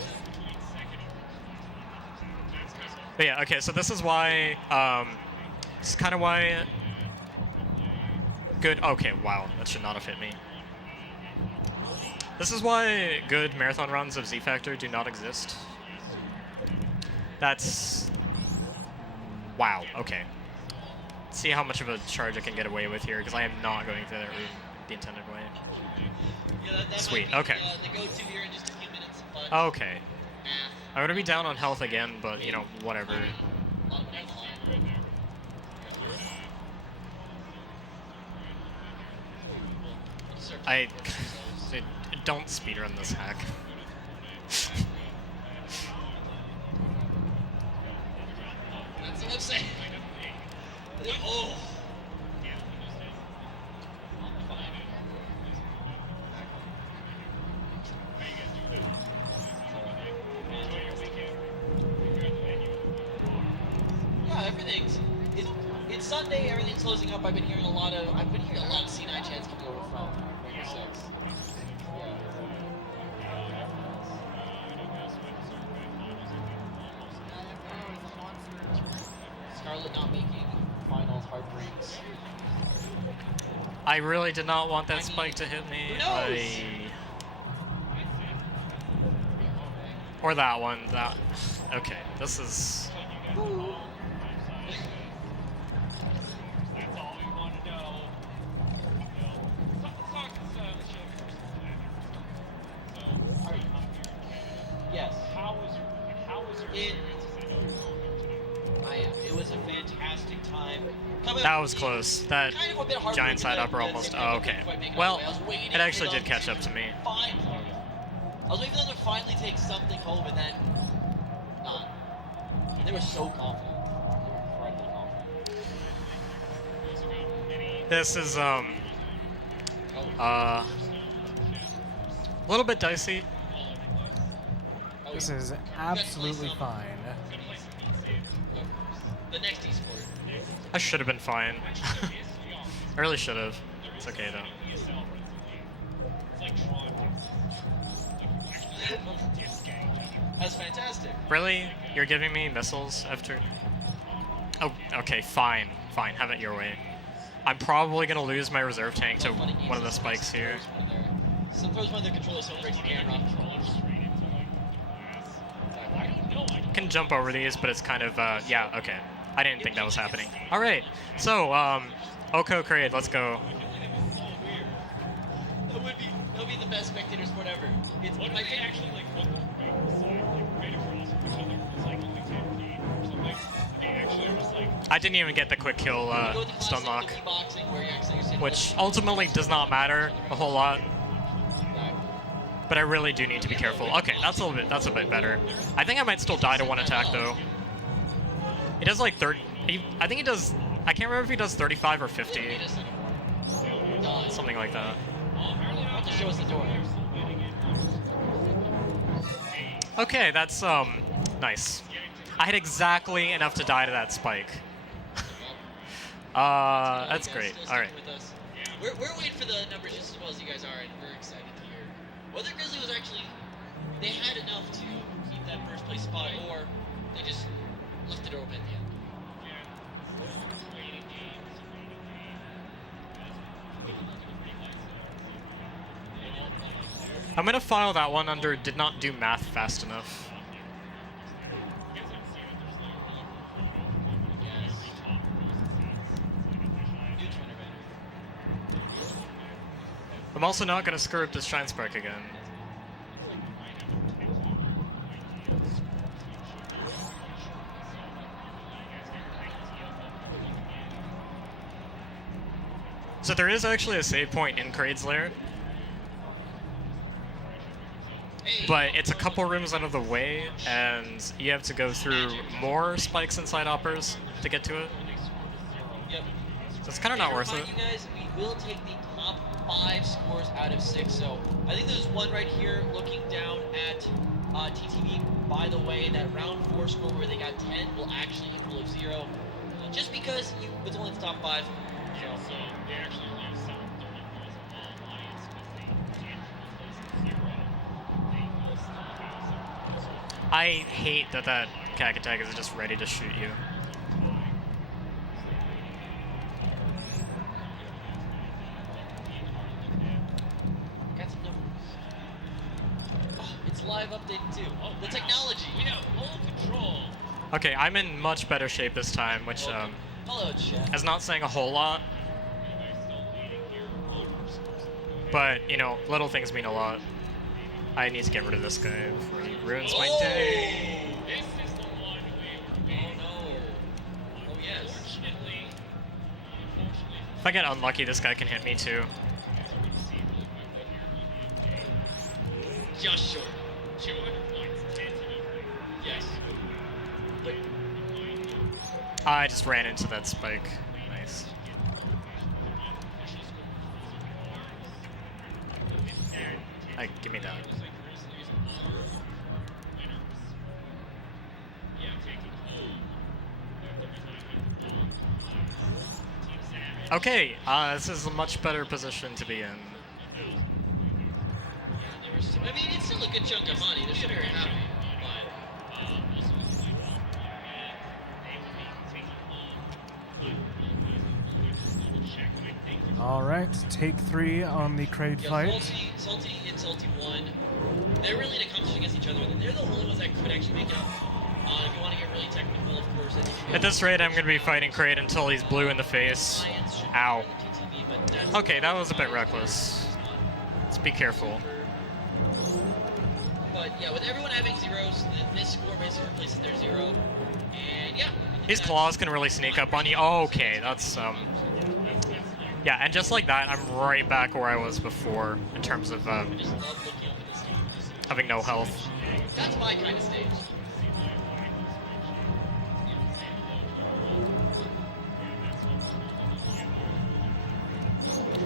But yeah, okay, so this is why, this is kind of why good, okay, wow, that should not have hit me. This is why good marathon runs of Z-Factor do not exist. That's, wow, okay. Let's see how much of a charge I can get away with here, because I am not going through that route the intended way. Yeah, that Sweet, might be okay. The go-to here in just a few minutes. But Okay. math, I'm gonna be down on health again, but, you know, whatever. a lot of money on the line. I don't speedrun this hack. That's what I'm saying. Oh. Yeah, everything's. It's Sunday. Everything's closing up. I've been hearing a lot of C9 chants coming over from Rainbow Six. Scarlet not making finals heartbreaks. I really did not want that spike to hit me. Who knows? Or that one. That. Okay, this is. That's all we want to know. Let's talk the show first. So, Yes. how was your It- experience? I know you're going there today. It was a fantastic time. That was close. That Kind of a bit heartbreaking giant side that upper that almost. Sim Oh, didn't okay. quite make it Well, all the way. I was waiting it actually for did them catch up to me. Finally. I was waiting for them to finally take something home and then not. And they were so confident. They were incredibly confident. This is a little bit dicey. Oh, This yeah. is absolutely fine. The next esport. I should have been fine. I really should have. It's okay though. It's like Tron. That's fantastic. Really? You're giving me missiles after? Oh, okay, fine. Fine, have it your way. I'm probably gonna lose my reserve tank to one of the spikes here. Throws one of their controllers, so it breaks the camera. Can jump over these, but it's kind of, yeah, okay. I didn't think that was happening. All right, so, Oko Kraid, let's go. That would be the best spectator sport ever. It's What my if they favorite. actually like look right beside, like right across from each other? It's like only 10 feet or something. They actually are just like I didn't even get the quick kill, You go with the stun classic lock. boxing where you're actually sitting which ultimately does not matter a whole lot. But I really do need to be careful. Okay, that's a bit better. I think I might still die to one attack though. He does like 30. I think he does. I can't remember if he does 35 or 50. Something like that. Have to show us the door. Okay, that's nice. I had exactly enough to die to that spike. That's great. All right. We're waiting for the numbers just as well as you guys are, and we're excited to hear whether Grizzly was actually, they had enough to keep that first place spot, or they just left the door open at the end. I'm gonna file that one under did not do math fast enough. I'm also not gonna screw up this Shine Spark again. So there is actually a save point in Kraid's lair, but it's a couple rooms out of the way, and you have to go through more spikes and side hoppers to get to it. Yep. So it's kind of not worth it. You guys, we will take the top 5 scores out of 6. So I think there's one right here looking down at TTV. By the way, that round 4 score where they got 10 will actually equal of 0. Just because it's only the top 5. So they actually only have 730 points of audience because they did replace 0. They will still have 7 points. I hate that that Cack Attack is just ready to shoot you. Got some numbers. Oh, it's live updated too. Oh, the technology. We have full control. Okay, I'm in much better shape this time, which Hello, chat. is not saying a whole lot. But, you know, little things mean a lot. I need to get rid of this guy before he ruins my day. This is the one we Oh no. Oh yes. unfortunately, If I get unlucky, this guy can hit me too. Just short. 200 points, 10 to the Yes. But I just ran into that spike. Nice. Give me that. Okay, this is a much better position to be in. I mean, it's still a good chunk of money. They're still very happy. All right, take 3 on the Kraid Yeah, fight. Salty and Salty 1, they're really in a competition against each other. They're the only ones that could actually make it up. If you want to get really technical, of course. At this rate, I'm going to be fighting Kraid until he's blue in the face. Ow. Okay, that was a bit reckless. Let's be careful. But yeah, with everyone having zeros, this score basically replaces their 0. And yeah. These claws can really sneak up on you. Oh, okay, that's yeah, and just like that, I'm right back where I was before in terms of I just love looking up at this game. having no health. That's my kind of stage.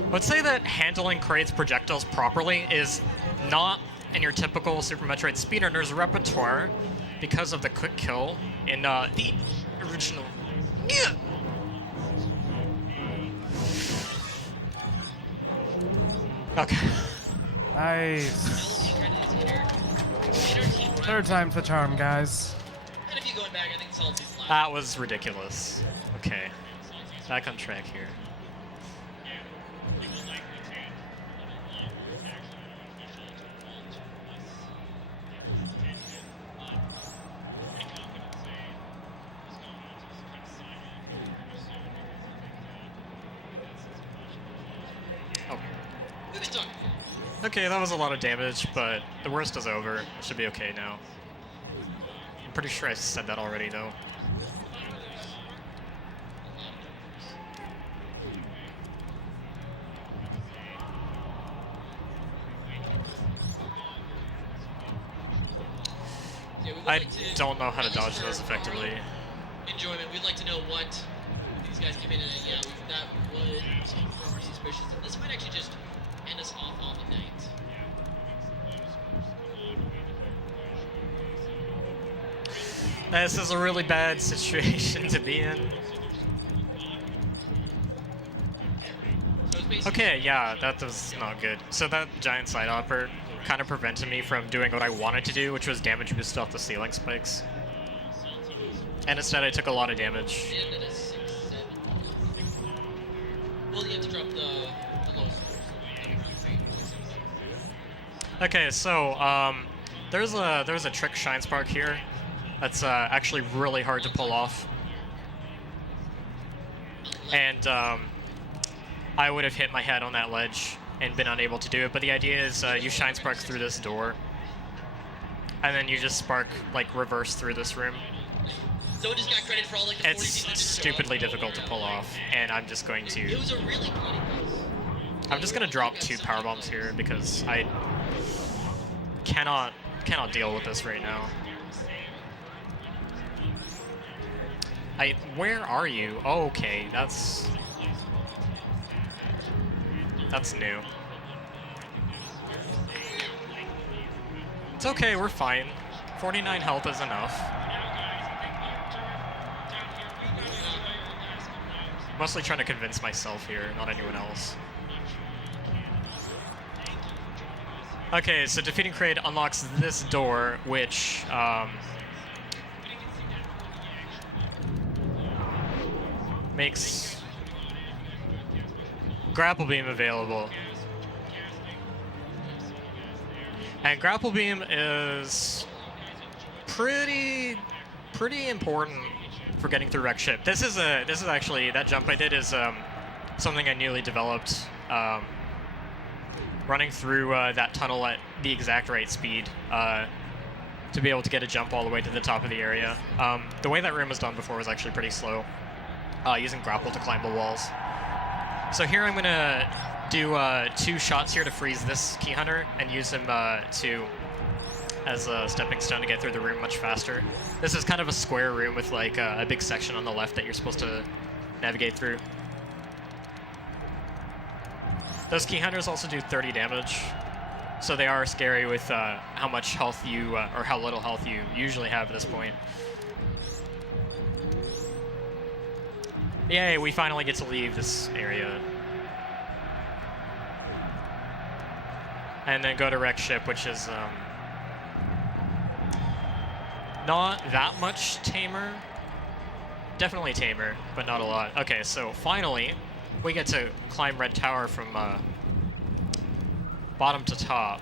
I would say that handling Kraid's projectiles properly is not in your typical Super Metroid speedrunner's repertoire because of the quick kill in the original. Okay. Nice. Third time's the charm, guys. And if you going back, I think Salty's last. That was ridiculous. Okay. Back on track here. Oh. We've been talking. Okay, that was a lot of damage, but the worst is over. It should be okay now. I'm pretty sure I said that already, though. I don't know how to dodge those effectively. Enjoyment. We'd like to know what these guys came in and yeah, that would seem for suspicious. And this might actually just end us off on the night. This is a really bad situation to be in. So it's basically Okay, yeah, that was not good. So that giant side hopper kind of prevented me from doing what I wanted to do, which was damage boost off the ceiling spikes. And instead I took a lot of damage. it ended at 6-7. Well, you have to drop the low scores. Okay, so there's a trick shine spark here that's actually really hard to pull off. And I would have hit my head on that ledge and been unable to do it, but the idea is you shine spark through this door, and then you just spark, like, reverse through this room. So it just got credit for all like the 40 It's teams that didn't show stupidly up. difficult to pull off, and I'm just going It to... was a really bloody pass. I'm just gonna drop 2 power bombs here because I cannot deal with this right now. Where are you? Oh, okay, that's new. It's okay, we're fine. 49 health is enough. Mostly trying to convince myself here, not anyone else. Okay, so defeating Kraid unlocks this door, which makes Grapple Beam available. And Grapple Beam is pretty important for getting through wreck ship. This is actually, that jump I did is something I newly developed, running through that tunnel at the exact right speed to be able to get a jump all the way to the top of the area. The way that room was done before was actually pretty slow, using grapple to climb the walls. So here I'm gonna do 2 shots here to freeze this key hunter and use him as a stepping stone to get through the room much faster. This is kind of a square room with like a big section on the left that you're supposed to navigate through. Those key hunters also do 30 damage, so they are scary with how much health you, or how little health you usually have at this point. Yay, we finally get to leave this area. And then go to wreck ship, which is not that much tamer. Definitely tamer, but not a lot. Okay, so finally, we get to climb Red Tower from bottom to top.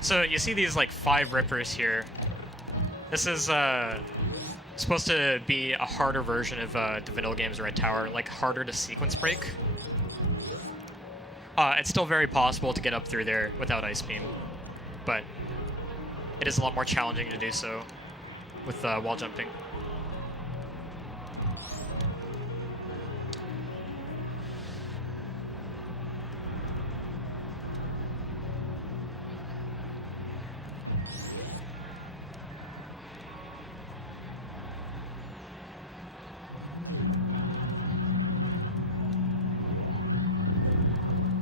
So you see these like 5 rippers here. This is supposed to be a harder version of the vanilla game's Red Tower, like harder to sequence break. It's still very possible to get up through there without Ice Beam, but it is a lot more challenging to do so with wall jumping.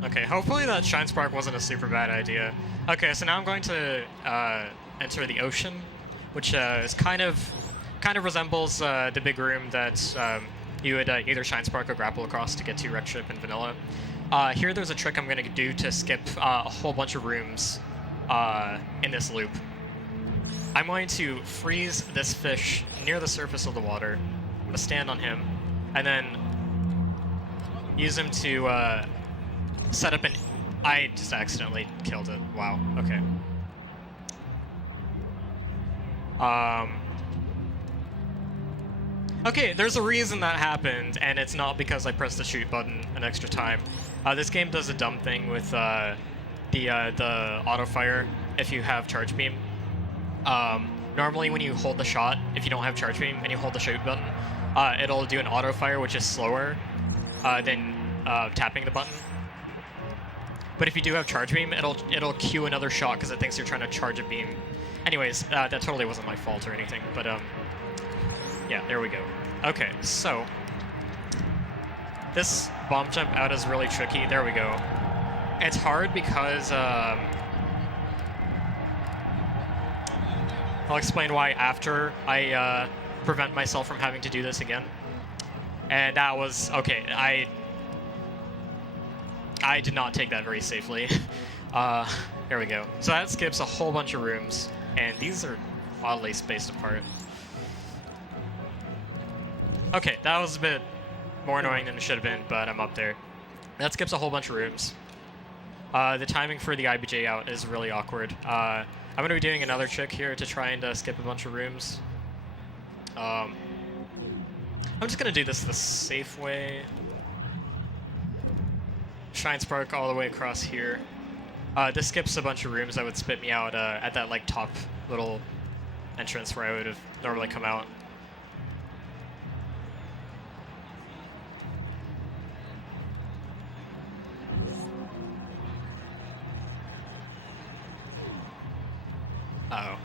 Okay, hopefully that Shine Spark wasn't a super bad idea. Okay, so now I'm going to enter the ocean, which is kind of resembles the big room that you would either Shine Spark or grapple across to get to Wreck Ship in vanilla. Here there's a trick I'm going to do to skip a whole bunch of rooms in this loop. I'm going to freeze this fish near the surface of the water. I'm going to stand on him, and then use him to set up an... I just accidentally killed it. Wow, okay. Okay, there's a reason that happened, and it's not because I pressed the shoot button an extra time. This game does a dumb thing with the auto fire if you have charge beam. Normally when you hold the shot, if you don't have charge beam and you hold the shoot button, it'll do an auto fire which is slower than tapping the button. But if you do have charge beam, it'll cue another shot because it thinks you're trying to charge a beam. Anyways, that totally wasn't my fault or anything. But yeah, there we go. Okay, so this bomb jump out is really tricky. There we go. It's hard because I'll explain why after I prevent myself from having to do this again. And that was okay. I did not take that very safely. There we go. So that skips a whole bunch of rooms, and these are oddly spaced apart. Okay, that was a bit more annoying than it should have been, but I'm up there. That skips a whole bunch of rooms. The timing for the IBJ out is really awkward. I'm going to be doing another trick here to try and skip a bunch of rooms. I'm just going to do this the safe way. Shine Spark all the way across here. This skips a bunch of rooms that would spit me out at that like top little entrance where I would have normally come out. Uh-oh.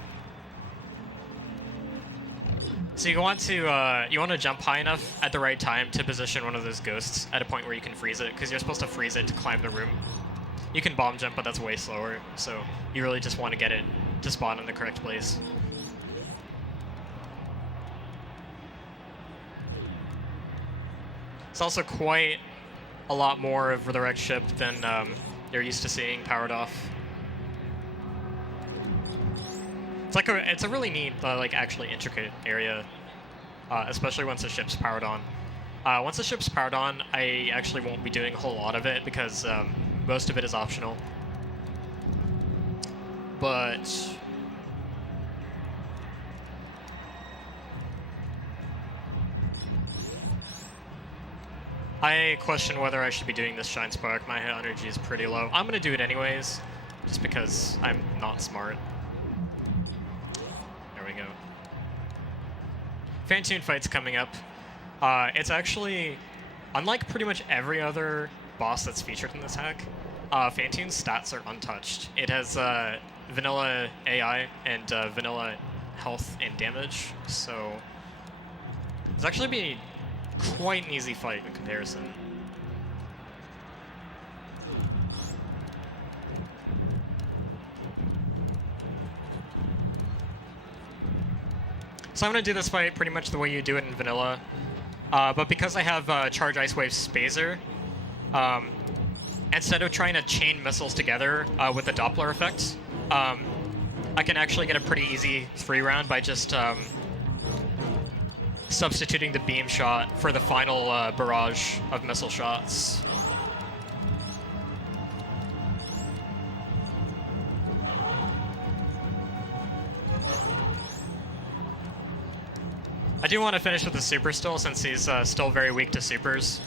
So you want to jump high enough at the right time to position one of those ghosts at a point where you can freeze it, because you're supposed to freeze it to climb the room. You can bomb jump, but that's way slower, so you really just want to get it to spawn in the correct place. It's also quite a lot more of the wrecked ship than you're used to seeing powered off. It's a really neat, like actually intricate area, especially once the ship's powered on. Once the ship's powered on, I actually won't be doing a whole lot of it because most of it is optional. But I question whether I should be doing this Shine Spark. My energy is pretty low. I'm gonna do it anyways, just because I'm not smart. Fantoon fight's coming up. It's actually, unlike pretty much every other boss that's featured in this hack, Fantoon's stats are untouched. It has vanilla AI and vanilla health and damage, so it's actually be quite an easy fight in comparison. So I'm going to do this fight pretty much the way you do it in vanilla, but because I have Charge Ice Wave Spazer, instead of trying to chain missiles together with the Doppler effect, I can actually get a pretty easy 3-round by just substituting the beam shot for the final barrage of missile shots. I do want to finish with the super still, since he's still very weak to supers.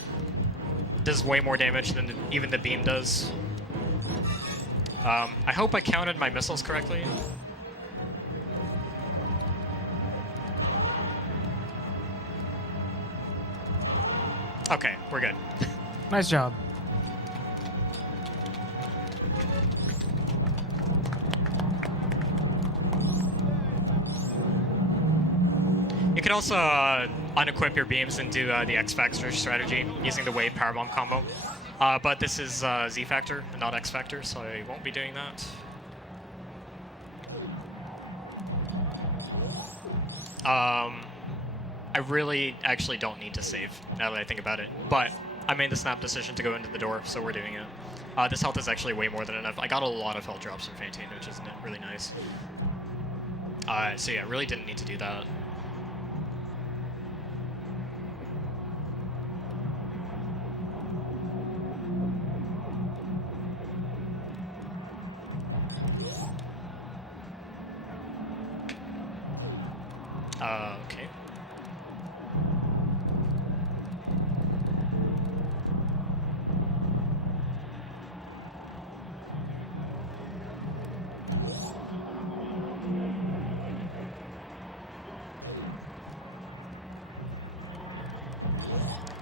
Does way more damage than even the beam does. I hope I counted my missiles correctly. Okay, we're good. Nice job. You can also unequip your beams and do the X Factor strategy using the Wave Powerbomb combo. But this is Z Factor and not X Factor, so I won't be doing that. I really actually don't need to save, now that I think about it. But I made the snap decision to go into the door, so we're doing it. This health is actually way more than enough. I got a lot of health drops from Fantoon, which is really nice. So yeah, really didn't need to do that. Okay.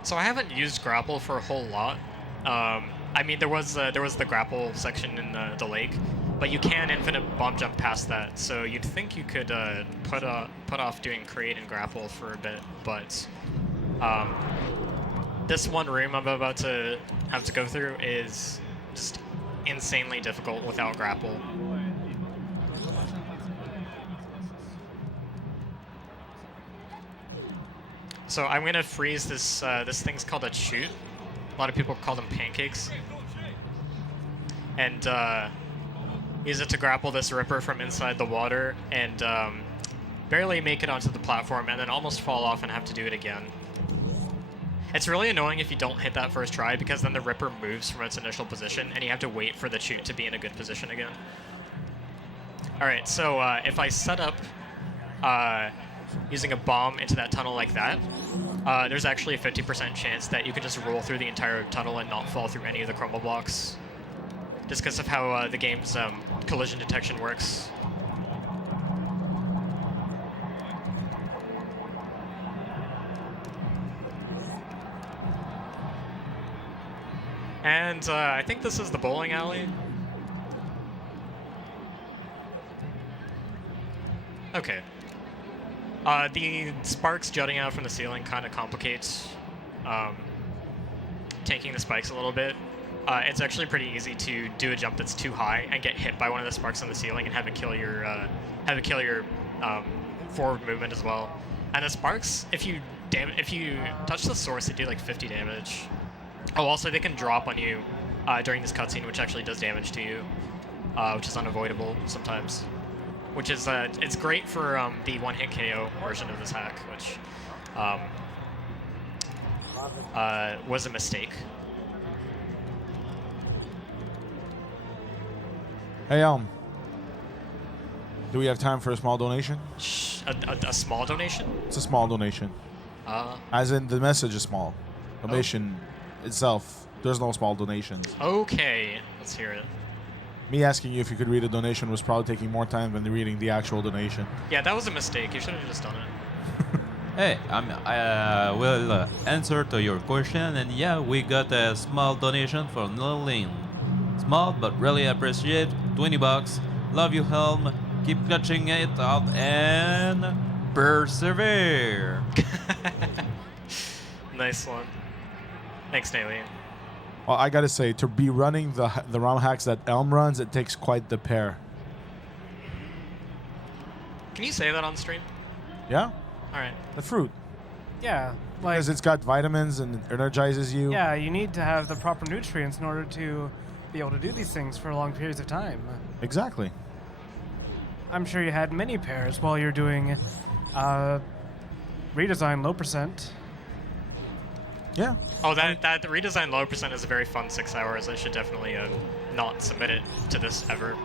So I haven't used grapple for a whole lot. I mean, there was the grapple section in the lake, but you can infinite bomb jump past that. So you'd think you could put off doing crate and grapple for a bit, but this one room I'm about to have to go through is just insanely difficult without grapple. So I'm gonna freeze this. This thing's called a chute. A lot of people call them pancakes. And use it to grapple this Ripper from inside the water and barely make it onto the platform and then almost fall off and have to do it again. It's really annoying if you don't hit that first try because then the Ripper moves from its initial position and you have to wait for the chute to be in a good position again. Alright, so if I set up using a bomb into that tunnel like that, there's actually a 50% chance that you can just roll through the entire tunnel and not fall through any of the crumble blocks. Just because of how the game's collision detection works. And I think this is the bowling alley. Okay. The sparks jutting out from the ceiling kind of complicates taking the spikes a little bit. It's actually pretty easy to do a jump that's too high and get hit by one of the sparks on the ceiling and have it kill your forward movement as well. And the sparks, if you touch the source, they do like 50 damage. Oh, also they can drop on you during this cutscene, which actually does damage to you, which is unavoidable sometimes. Which is it's great for the one-hit KO version of this hack, which was a mistake. Hey, do we have time for a small donation? A small donation? It's a small donation. As in, the message is small. Donation itself, there's no small donations. Okay, let's hear it. Me asking you if you could read a donation was probably taking more time than reading the actual donation. Yeah, that was a mistake. You should have just done it. Hey, I will answer to your question, and yeah, we got a small donation from Lillian. Small, but really appreciate. 20 bucks. Love you, Helm. Keep clutching it out and persevere. Nice one. Thanks, Nalien. Well, I gotta say, to be running the ROM hacks that Elm runs, it takes quite the pair. Can you say that on stream? Yeah? All right. The fruit. Yeah, like Because it's got vitamins and it energizes you. yeah, you need to have the proper nutrients in order to be able to do these things for long periods of time. Exactly. I'm sure you had many pairs while you're doing redesign low percent. Yeah. Oh, that redesign low percent is a very fun 6 hours. I should definitely not submit it to this ever.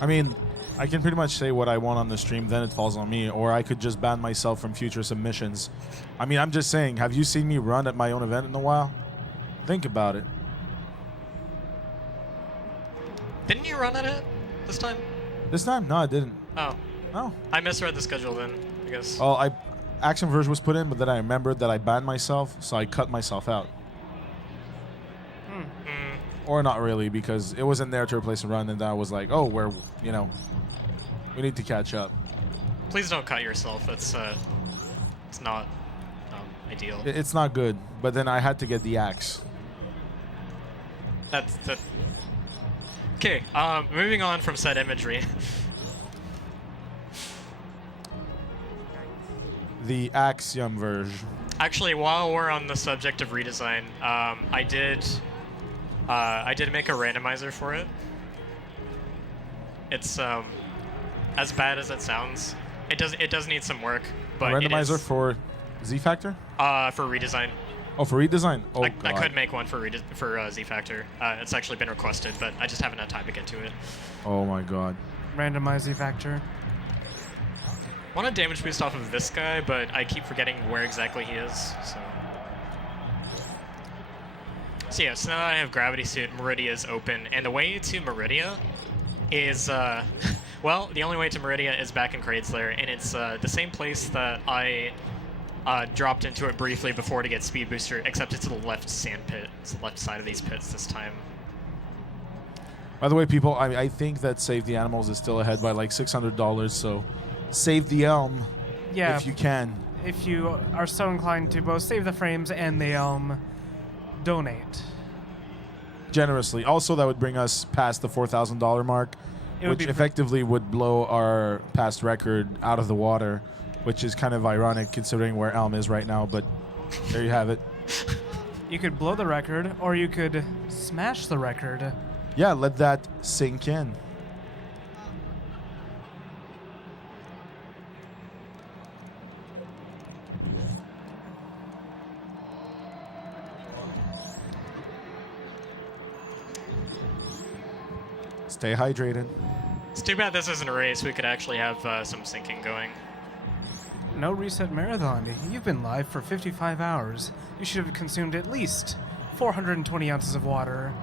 I mean, I can pretty much say what I want on the stream, then it falls on me, or I could just ban myself from future submissions. I mean, I'm just saying, have you seen me run at my own event in a while? Think about it. Didn't you run at it this time? This time? No, I didn't. Oh, No. I misread the schedule then, I guess. Oh, Action Verge was put in, but then I remembered that I banned myself, so I cut myself out. Or not really, because it wasn't there to replace a run, and I was like, oh, we need to catch up. Please don't cut yourself. That's it's not ideal. It's not good, but then I had to get the axe. That's that. Okay, moving on from said imagery. The Axiom Verge. Actually, while we're on the subject of redesign, I did make a randomizer for it. It's as bad as it sounds. It does need some work, but A randomizer it is, for Z Factor? for redesign. Oh, for redesign? Oh, I God. could make one for Z Factor. It's actually been requested, but I just haven't had time to get to it. Oh, my God. Randomize Z factor. I want a damage boost off of this guy, but I keep forgetting where exactly he is. So yeah, so now that I have Gravity Suit, Meridia is open, and the way to Meridia is, well, the only way to Meridia is back in Kraid's Lair, and it's the same place that I dropped into it briefly before to get speed booster, except it's the left sand pit. It's the left side of these pits this time. By the way, people, I think that Save the Animals is still ahead by like $600, so save the Elm Yeah. if you can. If you are so inclined to both save the frames and the Elm, donate. Generously. Also, that would bring us past the $4,000 mark, It would which be effectively would blow our past record out of the water, which is kind of ironic considering where Elm is right now, but there you have it. You could blow the record, or you could smash the record. Yeah, let that sink in. Stay hydrated. It's too bad this isn't a race. We could actually have some sinking going. No Reset Marathon. You've been live for 55 hours. You should have consumed at least 420 ounces of water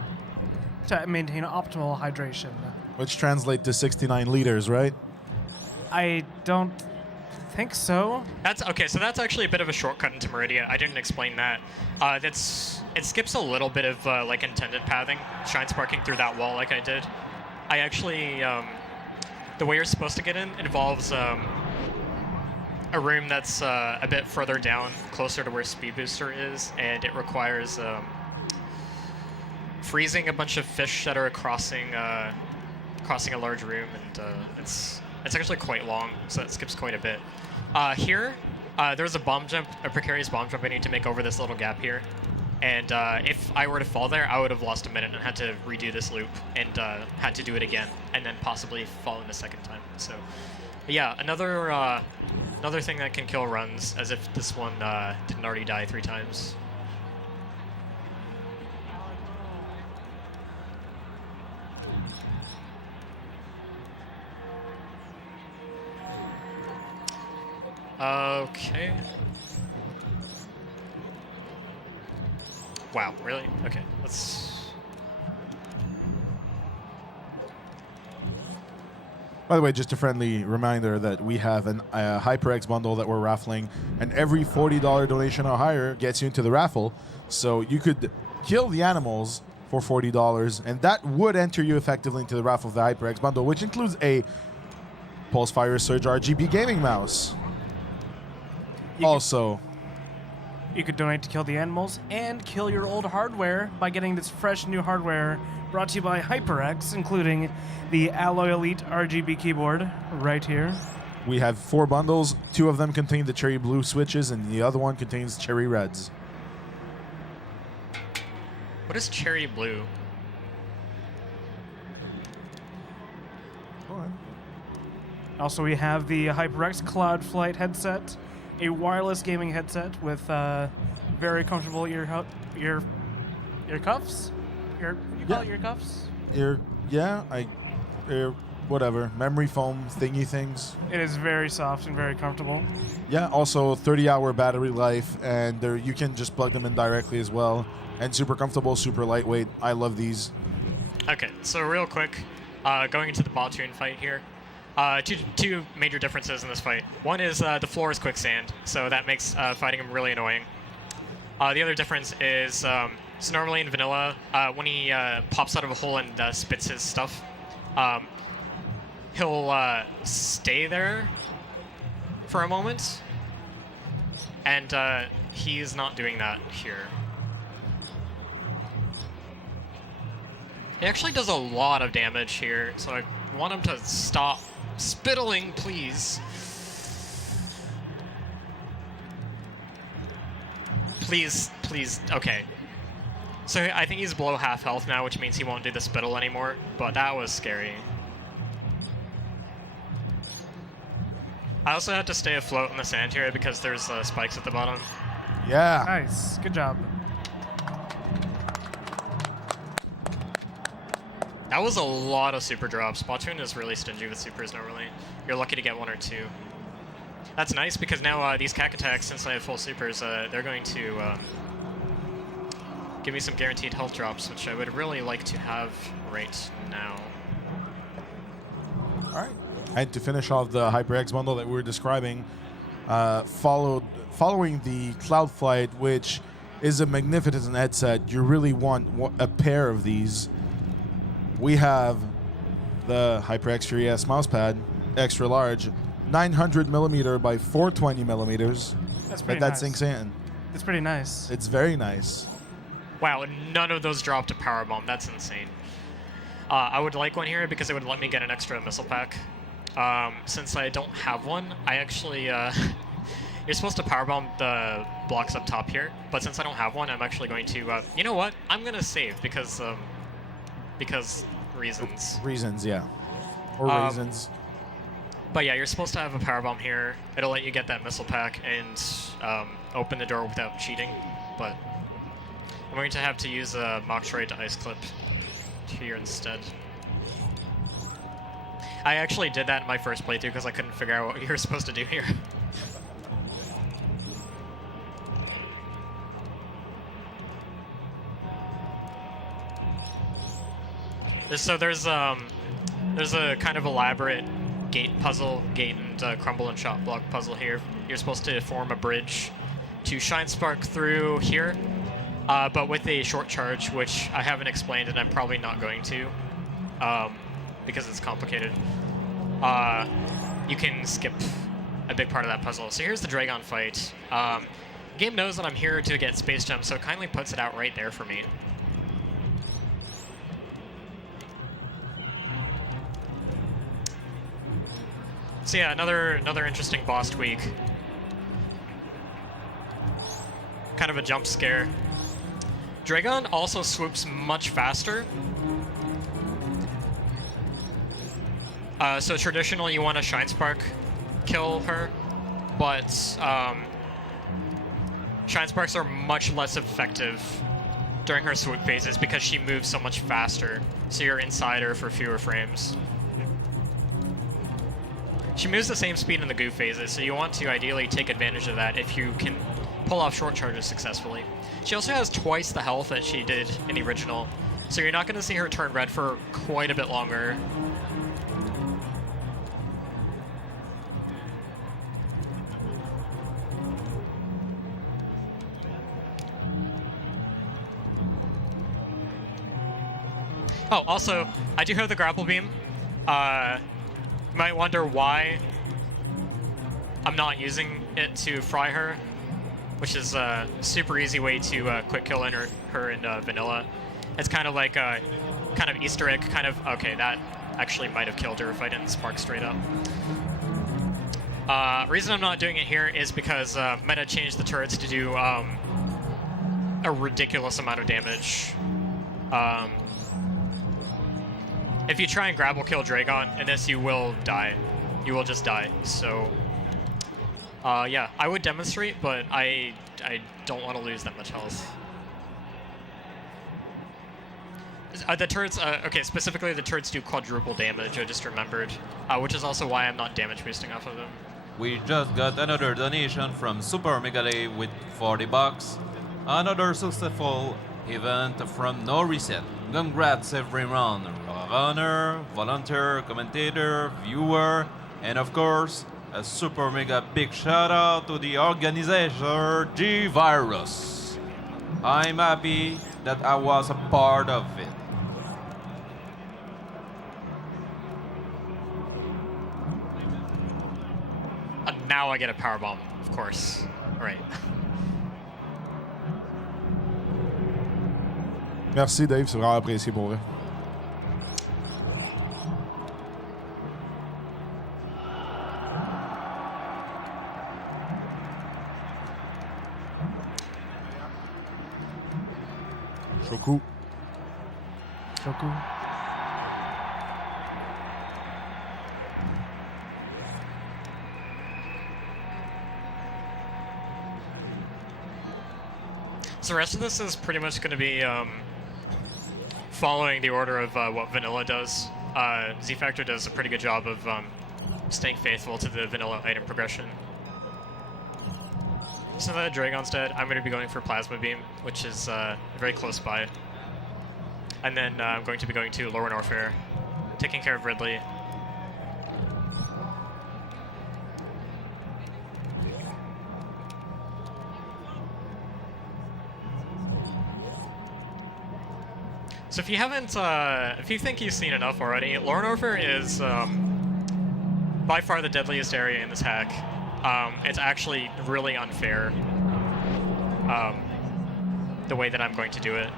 to maintain optimal hydration. Which translate to 69 liters, right? I don't think so. That's okay. So that's actually a bit of a shortcut into Meridia. I didn't explain that. It skips a little bit of like intended pathing, shine sparking through that wall like I did. I actually the way you're supposed to get in involves a room that's a bit further down, closer to where Speed Booster is, and it requires freezing a bunch of fish that are crossing a large room, and it's actually quite long, so that skips quite a bit. Here, there's a bomb jump, a precarious bomb jump I need to make over this little gap here, and if I were to fall there, I would have lost a minute and had to redo this loop, and had to do it again, and then possibly fall in the second time. So, yeah, another thing that can kill runs, as if this one didn't already die 3 times. Okay. Wow, really? Okay, let's... By the way, just a friendly reminder that we have a HyperX bundle that we're raffling, and every $40 donation or higher gets you into the raffle. So you could kill the animals for $40, and that would enter you effectively into the raffle of the HyperX bundle, which includes a Pulsefire Surge RGB gaming mouse. You could donate to kill the animals and kill your old hardware by getting this fresh new hardware brought to you by HyperX, including the Alloy Elite RGB keyboard right here. We have 4 bundles. 2 of them contain the cherry blue switches, and the other one contains cherry reds. What is cherry blue? Also, we have the HyperX Cloud Flight headset, a wireless gaming headset with very comfortable ear cuffs. You call it ear cuffs? Whatever. Memory foam thingy things. It is very soft and very comfortable. Yeah, also 30-hour battery life, and you can just plug them in directly as well. And super comfortable, super lightweight. I love these. Okay, so real quick, going into the Batoon fight here. Two major differences in this fight. One is the floor is quicksand, so that makes fighting him really annoying. The other difference is, so normally in vanilla, when he pops out of a hole and spits his stuff, he'll stay there for a moment, and he's not doing that here. He actually does a lot of damage here, so I want him to stop spittling, please. Please, please, okay. So I think he's below half health now, which means he won't do the spittle anymore, but that was scary. I also had to stay afloat in the sand here because there's spikes at the bottom. Yeah. Nice. Good job. That was a lot of super drops. Batoon is really stingy with supers normally. You're lucky to get 1 or 2. That's nice because now these cack attacks, since I have full supers, they're going to give me some guaranteed health drops, which I would really like to have right now. All right. And to finish off the HyperX bundle that we were describing, following the Cloud Flight, which is a magnificent headset. You really want a pair of these. We have the HyperX ES mousepad, extra large, 900mm by 420mm. That's pretty That nice. sinks in. It's pretty nice. It's very nice. Wow, none of those dropped a power bomb. That's insane. I would like one here because it would let me get an extra missile pack. Since I don't have one, I actually you're supposed to power bomb the blocks up top here, but since I don't have one, I'm actually going to. You know what? I'm gonna save because reasons. Reasons, yeah. Or reasons. But yeah, you're supposed to have a power bomb here. It'll let you get that missile pack and open the door without cheating. But I'm going to have to use a Metroid to ice clip here instead. I actually did that in my first playthrough because I couldn't figure out what you were supposed to do here. So there's a kind of elaborate gate and crumble and shot block puzzle here. You're supposed to form a bridge to shine spark through here, but with a short charge, which I haven't explained and I'm probably not going to, because it's complicated. You can skip a big part of that puzzle. So here's the Dragon fight. Game knows that I'm here to get Space Gem, so it kindly puts it out right there for me. So yeah, another interesting boss tweak. Kind of a jump scare. Dragon also swoops much faster. So traditionally you want to Shine Spark kill her, but Shine Sparks are much less effective during her swoop phases because she moves so much faster, so you're inside her for fewer frames. She moves the same speed in the goof phases, so you want to ideally take advantage of that if you can pull off short charges successfully. She also has twice the health that she did in the original, so you're not going to see her turn red for quite a bit longer. Oh, also, I do have the grapple beam. You might wonder why I'm not using it to fry her, which is a super easy way to quick kill her in vanilla. It's kind of like a kind of Easter egg, kind of, okay, that actually might have killed her if I didn't spark straight up. Reason I'm not doing it here is because Meta changed the turrets to do a ridiculous amount of damage. If you try and grapple kill Dragon in this, you will die. You will just die. So, yeah, I would demonstrate, but I don't want to lose that much health. The turrets, okay, specifically the turrets do quadruple damage, I just remembered, which is also why I'm not damage boosting off of them. We just got another donation from Super Megale with $40. Another successful event from NoReset. Congrats everyone, runner, volunteer, commentator, viewer, and of course, a super mega big shout out to the organizer G-Virus. I'm happy that I was a part of it. Now I get a power bomb, of course. All right. Merci Dave, c'est vraiment apprécié pour vrai. Shoku. Shoku. So the rest of this is pretty much going to be following the order of what Vanilla does. Z-Factor does a pretty good job of staying faithful to the Vanilla item progression. So that Dragon's dead, I'm going to be going for Plasma Beam, which is very close by. And then I'm going to be going to Lower Norfair, taking care of Ridley. So if you haven't, if you think you've seen enough already, Lornorfer is by far the deadliest area in this hack. It's actually really unfair, the way that I'm going to do it.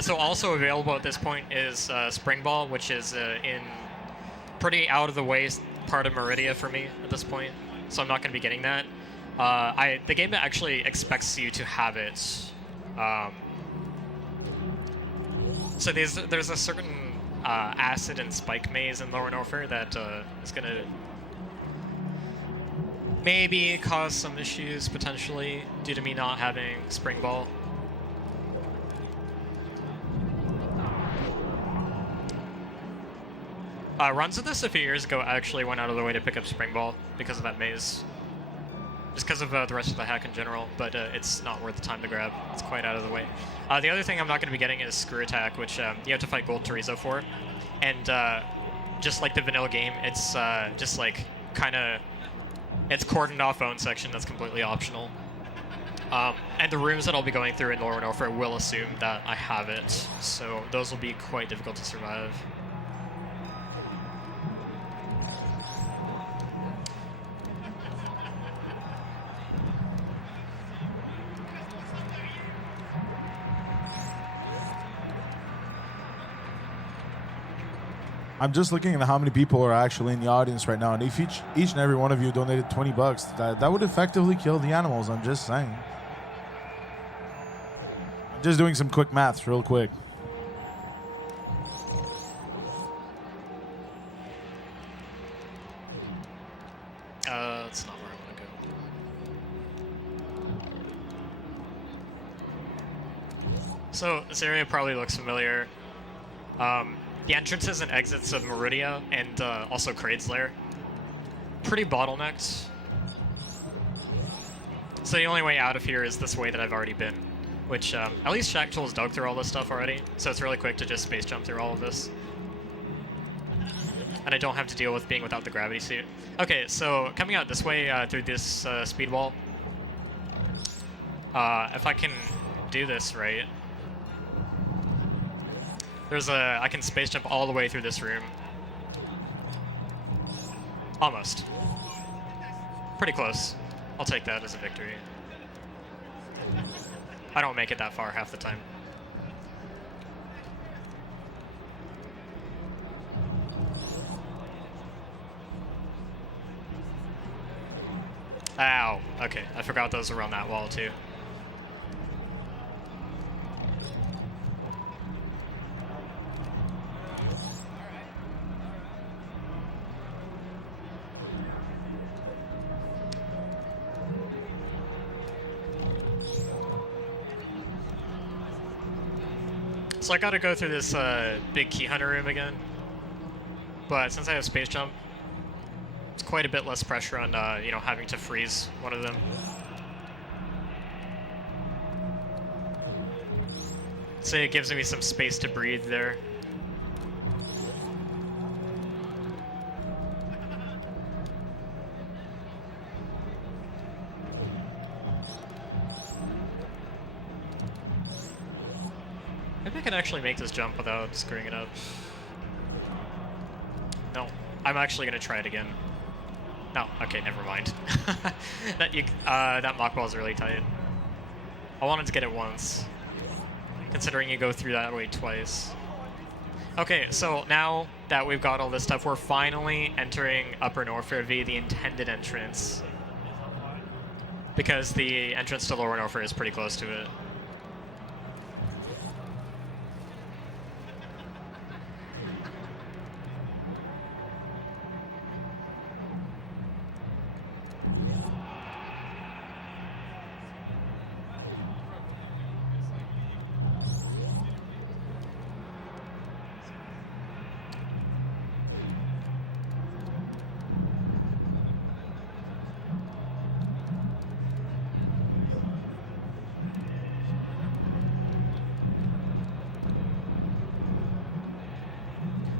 So also available at this point is Spring Ball, which is in pretty out of the way part of Meridia for me at this point. So I'm not going to be getting that. The game actually expects you to have it. So there's a certain acid and spike maze in Lower Norfair that is going to maybe cause some issues potentially due to me not having Spring Ball. Runs of this a few years ago actually went out of the way to pick up Spring Ball because of that maze. Just because of the rest of the hack in general, but it's not worth the time to grab. It's quite out of the way. The other thing I'm not going to be getting is Screw Attack, which you have to fight Gold Torizo for. And just like the vanilla game, it's just like kind of, it's cordoned off phone section that's completely optional. And the rooms that I'll be going through in Lower Norfair will assume that I have it, so those will be quite difficult to survive. I'm just looking at how many people are actually in the audience right now, and if each and every one of you donated $20, that would effectively kill the animals. I'm just saying. I'm just doing some quick maths real quick. That's not where I want to go. So this area probably looks familiar. The entrances and exits of Meridia and also Kraid's Lair, pretty bottlenecked. So the only way out of here is this way that I've already been, which at least Shacktool's dug through all this stuff already, so it's really quick to just space jump through all of this. And I don't have to deal with being without the gravity suit. Okay, so coming out this way through this speed wall, if I can do this right, I can space jump all the way through this room. Almost. Pretty close. I'll take that as a victory. I don't make it that far half the time. Ow. Okay, I forgot those were on that wall too. So I gotta go through this big key hunter room again, but since I have space jump, it's quite a bit less pressure on you know, having to freeze one of them. So it gives me some space to breathe there. Maybe I can actually make this jump without screwing it up. No, I'm actually gonna try it again. No, okay, never mind. That mock ball is really tight. I wanted to get it once, considering you go through that way twice. Okay, so now that we've got all this stuff, we're finally entering Upper Norfair via the intended entrance, because the entrance to Lower Norfair is pretty close to it.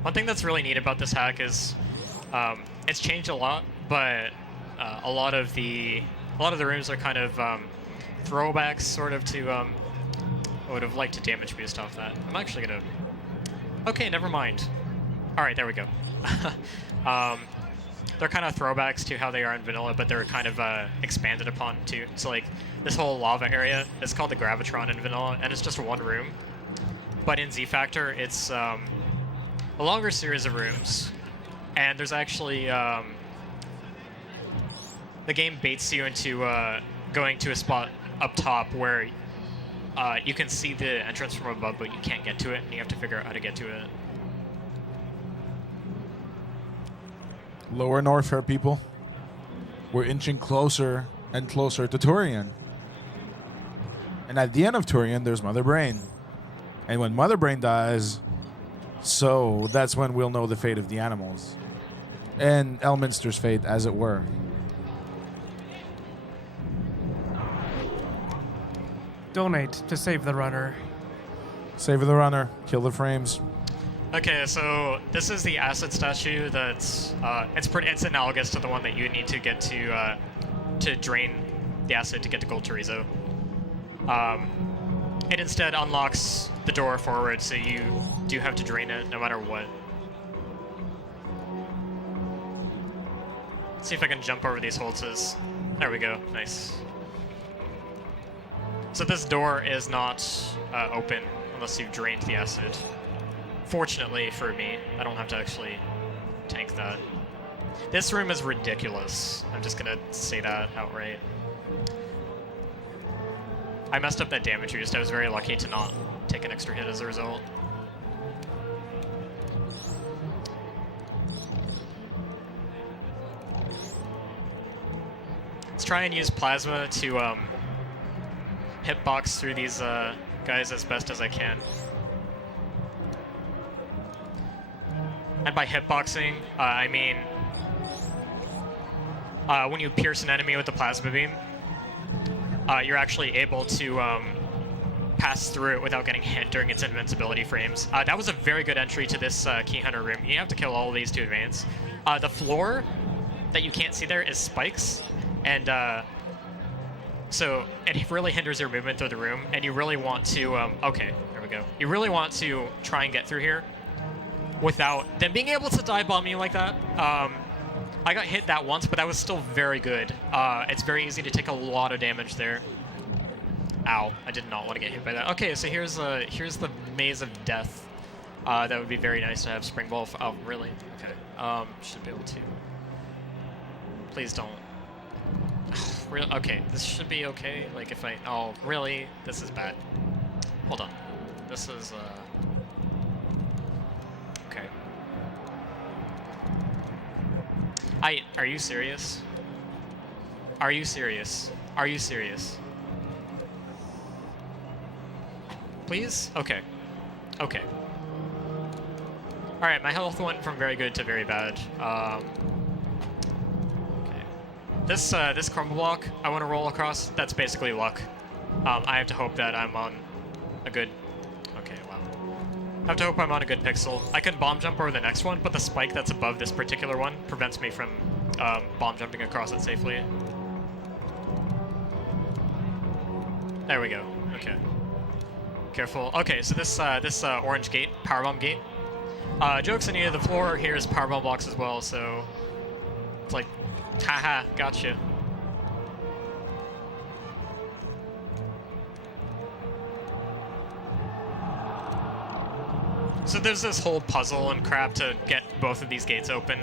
One thing that's really neat about this hack is it's changed a lot, but a lot of the rooms are kind of throwbacks, sort of, to I would have liked to damage boost off that. I'm actually gonna... Okay, never mind. Alright, there we go. They're kind of throwbacks to how they are in vanilla, but they're kind of expanded upon too. So like this whole lava area is called the Gravitron in vanilla, and it's just one room. But in Z Factor, it's a longer series of rooms, and there's actually the game baits you into going to a spot up top where you can see the entrance from above, but you can't get to it, and you have to figure out how to get to it. Lower North here, people. We're inching closer and closer to Turian. And at the end of Turian, there's Mother Brain. And when Mother Brain dies, so that's when we'll know the fate of the animals. And Elminster's fate, as it were. Donate to save the runner. Save the runner, kill the frames. Okay, so this is the acid statue that's it's analogous to the one that you need to get to drain the acid to get to Gold Chorizo. It instead unlocks the door forward, so you do have to drain it no matter what. Let's see if I can jump over these holtzes. There we go, nice. So this door is not open unless you've drained the acid. Fortunately for me, I don't have to actually tank that. This room is ridiculous. I'm just gonna say that outright. I messed up that damage boost. I was very lucky to not take an extra hit as a result. Let's try and use plasma to hitbox through these guys as best as I can. And by hitboxing, I mean when you pierce an enemy with the plasma beam, you're actually able to pass through it without getting hit during its invincibility frames. That was a very good entry to this Key Hunter room. You have to kill all of these to advance. The floor that you can't see there is spikes, and so it really hinders your movement through the room, and you really want to, okay, there we go. You really want to try and get through here without them being able to dive bomb you like that. I got hit that once, but that was still very good. It's very easy to take a lot of damage there. Ow, I did not want to get hit by that. Okay, so here's the Maze of Death. That would be very nice to have Spring Ball. Oh, really? Okay. Should be able to. Please don't. Really? Okay, this should be okay. Like if I... Oh, really? This is bad. Hold on. This is... Okay. Are you serious? Are you serious? Are you serious? Please? Okay. Okay. Alright, my health went from very good to very bad. Okay. This crumble block I want to roll across, that's basically luck. I have to hope that I'm on a good... Okay, wow. I have to hope I'm on a good pixel. I can bomb jump over the next one, but the spike that's above this particular one prevents me from bomb jumping across it safely. There we go. Okay. Careful. Okay, so this orange gate, powerbomb gate. Jokes on you, the floor here is powerbomb blocks as well, so it's like, haha, gotcha. So there's this whole puzzle and crap to get both of these gates open,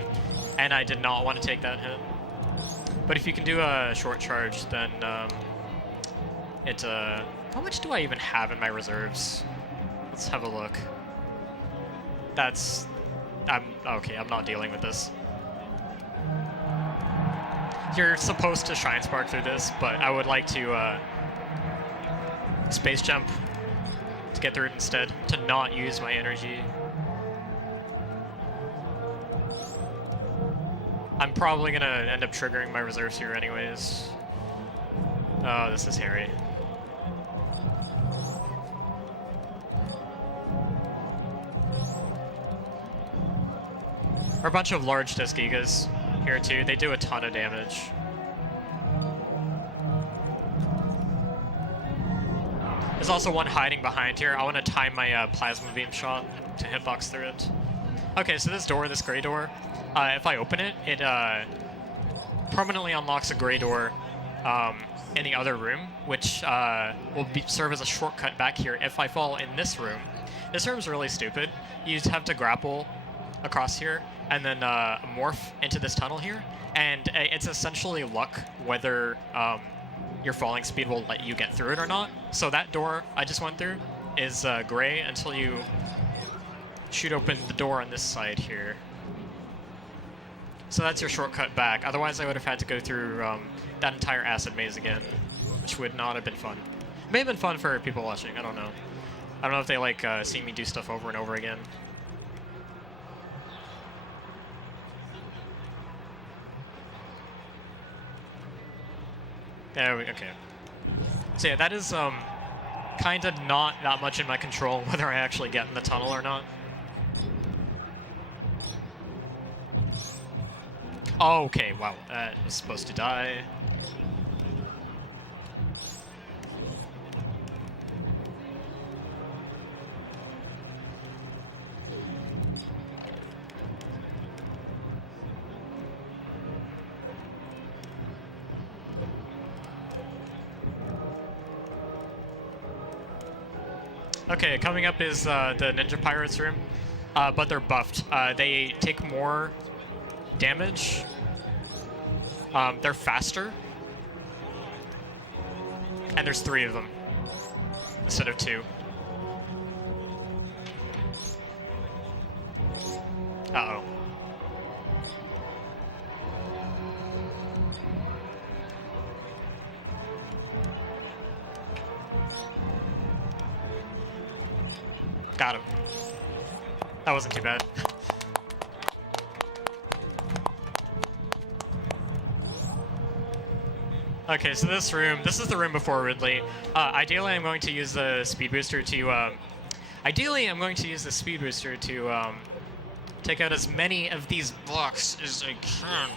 and I did not want to take that hit. But if you can do a short charge, then how much do I even have in my reserves? Let's have a look. Okay, I'm not dealing with this. You're supposed to Shine Spark through this, but I would like to space jump to get through it instead, to not use my energy. I'm probably gonna end up triggering my reserves here anyways. Oh, this is hairy. There are a bunch of large disc Gigas here too. They do a ton of damage. There's also one hiding behind here. I want to time my plasma beam shot to hitbox through it. Okay, so this door, this gray door, if I open it, it permanently unlocks a gray door in the other room, which will serve as a shortcut back here if I fall in this room. This room's really stupid. You have to grapple across here and then morph into this tunnel here, and it's essentially luck whether your falling speed will let you get through it or not. So that door I just went through is gray until you shoot open the door on this side here. So that's your shortcut back. Otherwise, I would have had to go through that entire acid maze again, which would not have been fun. It may have been fun for people watching. I don't know. I don't know if they like seeing me do stuff over and over again. Okay. So yeah, that is kind of not that much in my control whether I actually get in the tunnel or not. Oh, okay, wow, that was supposed to die. Okay, coming up is the Ninja Pirates room, but they're buffed. They take more damage. They're faster. And there's 3 of them instead of 2. Uh-oh. Got him. That wasn't too bad. Okay, so this is the room before Ridley. Ideally, I'm going to use the speed booster to take out as many of these blocks as I can.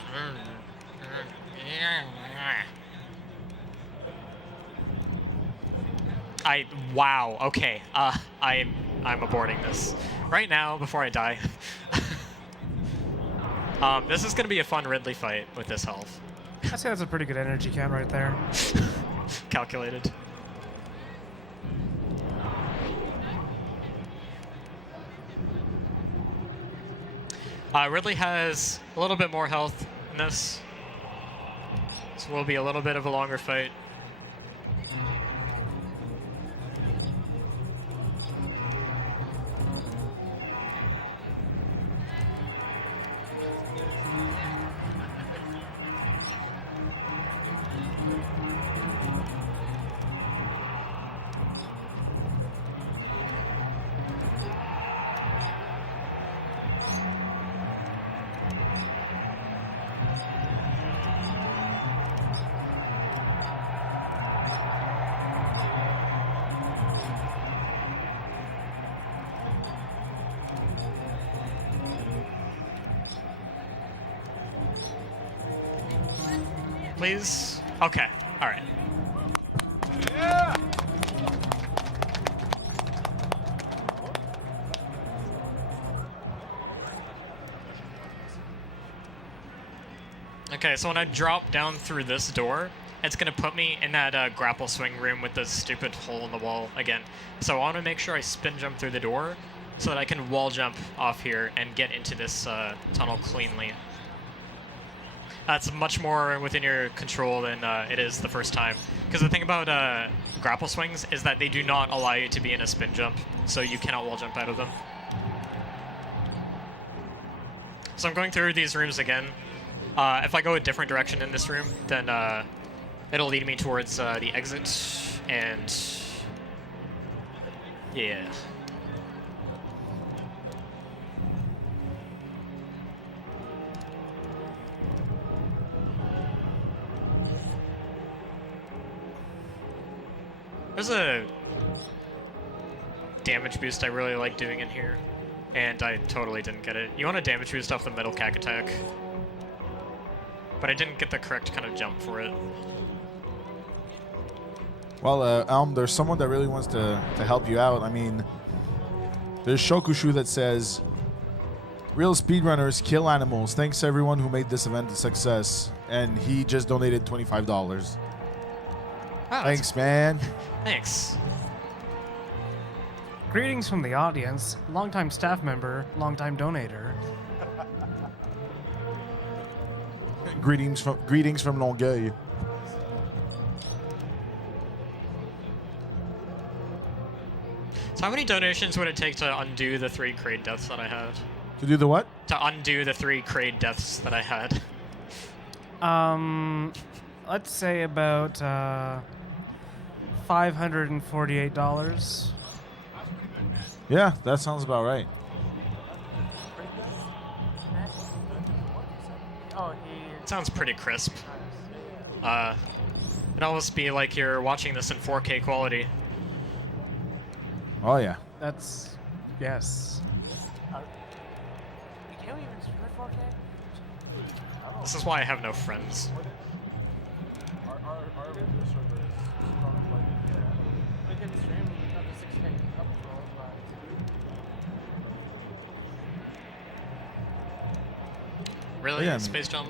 Wow. Okay. I'm aborting this right now before I die. This is gonna be a fun Ridley fight with this health. I'd say that's a pretty good energy count right there. Calculated. Ridley has a little bit more health in this, so it will be a little bit of a longer fight. Please? Okay. All right. Yeah! Okay, so when I drop down through this door, it's going to put me in that grapple swing room with the stupid hole in the wall again. So I want to make sure I spin jump through the door so that I can wall jump off here and get into this tunnel cleanly. That's much more within your control than it is the first time. Because the thing about grapple swings is that they do not allow you to be in a spin jump, so you cannot wall jump out of them. So I'm going through these rooms again. If I go a different direction in this room, then it'll lead me towards the exit, and yeah. There's a damage boost I really like doing in here, and I totally didn't get it. You want a damage boost off the metal cack attack, but I didn't get the correct kind of jump for it. Well, Elm, there's someone that really wants to help you out. I mean, there's Shokushu that says, real speedrunners kill animals. Thanks to everyone who made this event a success. And he just donated $25. Oh, Thanks, man. Thanks. Greetings from the audience, longtime staff member, longtime donator. Greetings from Longueuil. So how many donations would it take to undo the 3 Kraid deaths that I had? To do the what? To undo the 3 Kraid deaths that I had. Let's say about $548. Yeah, that sounds about right. Sounds pretty crisp. It'd almost be like you're watching this in 4K quality. Oh, yeah. That's yes. You can't even stream at 4K. This is why I have no friends. We can stream up to 6K upload, Really? Yeah, I mean- Space Jump?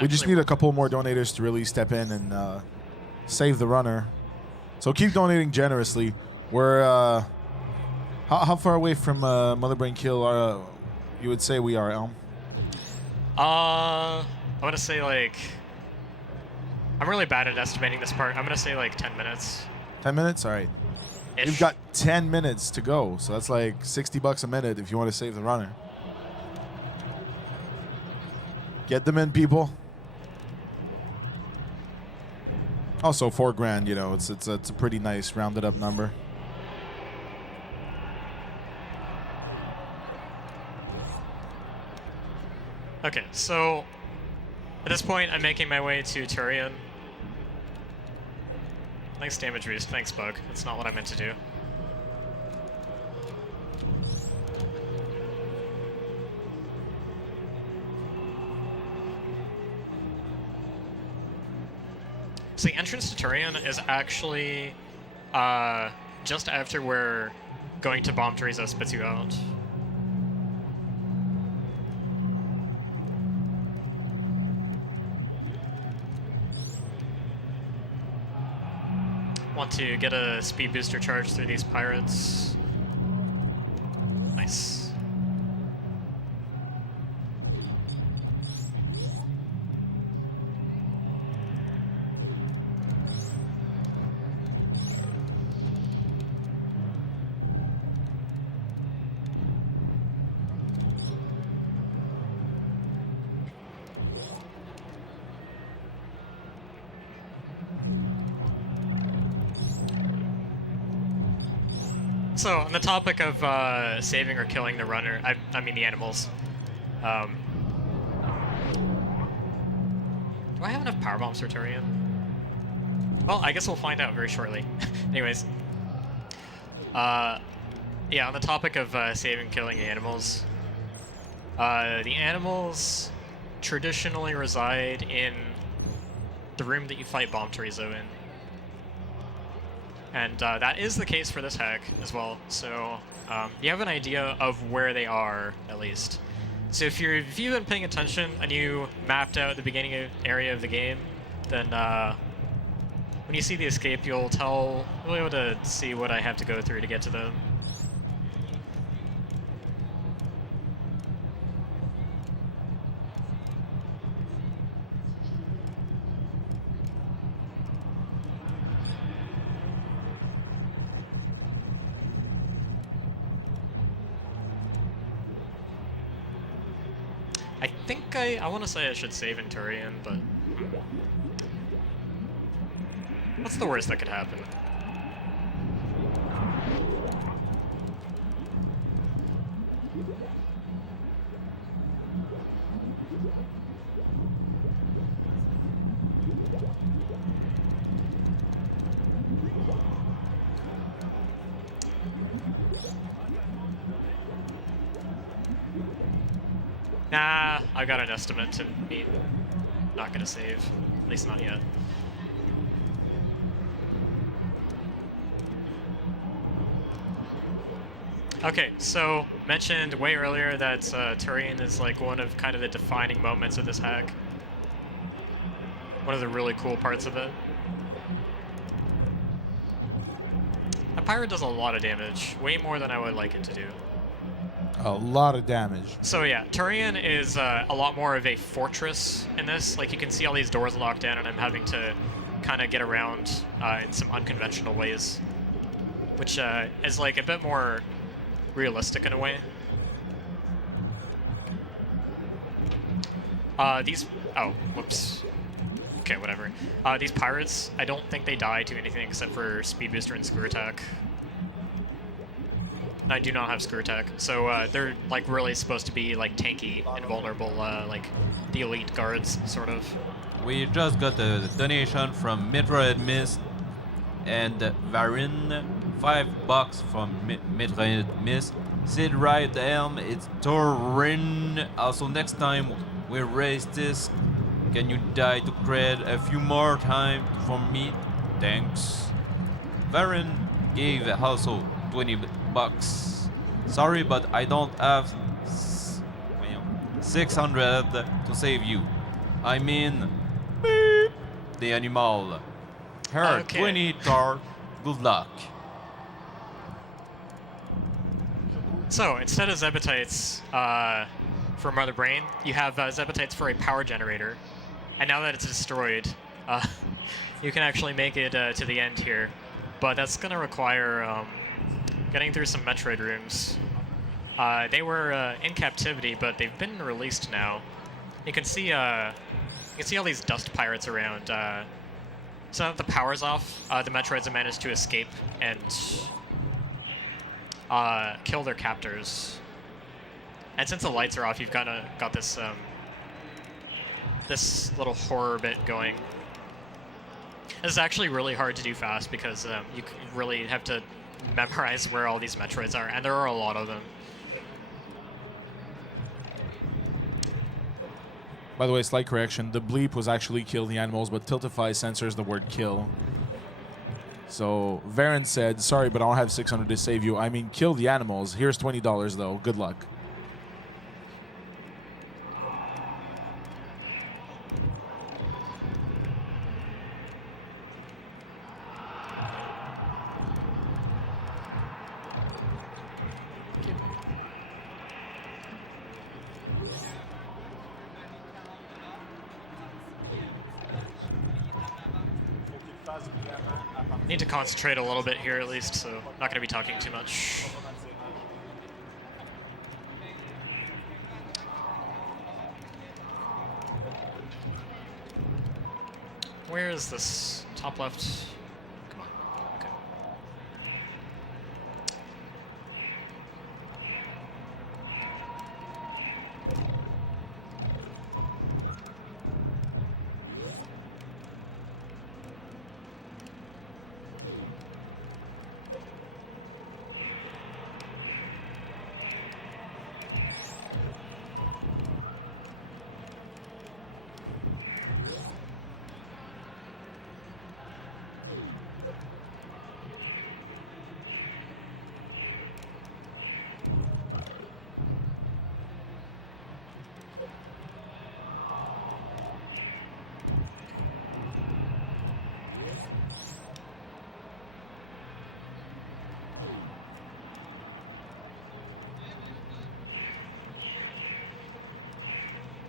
We just need a couple more donators to really step in and save the runner. So keep donating generously. We're how far away from Mother Brain Kill you would say we are, Elm? I'm gonna say like... I'm really bad at estimating this part. I'm gonna say like 10 minutes. 10 minutes? All right. Ish. You've got 10 minutes to go, so that's like $60 a minute if you want to save the runner. Get them in, people. Also, $4,000. You know, it's a pretty nice rounded up number. Okay, so at this point, I'm making my way to Turian. Nice damage boost. Thanks, Bug. That's not what I meant to do. So the entrance to Turian is actually just after we're going to Bomb Teresa spits you out. Want to get a speed booster charge through these pirates. Nice. So, on the topic of saving or killing the runner, I mean the animals. Do I have enough power bombs for Turian? Well, I guess we'll find out very shortly. Anyways. Yeah, on the topic of saving and killing the animals traditionally reside in the room that you fight Bomb Teresa in. And that is the case for this hack as well. So you have an idea of where they are, at least. So if you've been paying attention and you mapped out the beginning area of the game, then when you see the escape, you'll be able to see what I have to go through to get to them. I think I want to say I should save in Turian, but what's the worst that could happen? Nah, I've got an estimate to meet. Not gonna save. At least not yet. Okay, so mentioned way earlier that Turian is like one of kind of the defining moments of this hack. One of the really cool parts of it. A pirate does a lot of damage, way more than I would like it to do. A lot of damage. So yeah, Turian is a lot more of a fortress in this. Like you can see all these doors locked in, and I'm having to kind of get around in some unconventional ways, which is like a bit more realistic in a way. Oh, whoops. Okay, whatever. These pirates, I don't think they die to anything except for speed booster and screw attack. I do not have screw attack, so they're like really supposed to be like tanky and vulnerable, like the elite guards, sort of. We just got a donation from Metroid Mist and Varin, $5 from Metroid Mist. Sid Right Elm, it's Torin. Also, next time we raise this, can you die to cred a few more times for me? Thanks. Varin gave also $20. Sorry, but I don't have 600 to save you. I mean, beep, the animal. Her Okay. 20 tar. Good luck. So instead of Zebatites for Mother Brain, you have Zebatites for a power generator. And now that it's destroyed, you can actually make it to the end here. But that's going to require getting through some Metroid rooms. They were in captivity, but they've been released now. You can see all these dust pirates around. So now that the power's off, the Metroids have managed to escape and kill their captors. And since the lights are off, you've got this this little horror bit going. This is actually really hard to do fast because you really have to memorize where all these Metroids are, and there are a lot of them. By the way, slight correction. The bleep was actually kill the animals, but Tiltify censors the word kill. So Varen said, sorry, but I don't have 600 to save you. I mean, kill the animals. Here's $20, though. Good luck. Need to concentrate a little bit here at least, so not going to be talking too much. Where is this? Top left? Come on. Okay.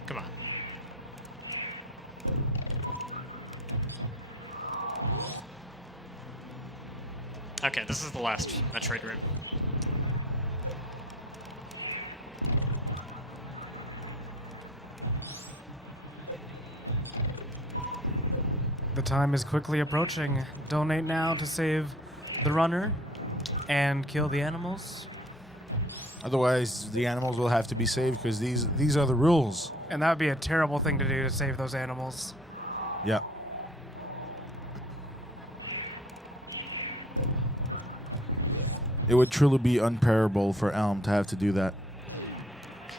Come on. Okay, this is the last Metroid room. The time is quickly approaching. Donate now to save the runner and kill the animals. Otherwise, the animals will have to be saved because these are the rules. And that would be a terrible thing to do to save those animals. Yeah. It would truly be unbearable for Elm to have to do that.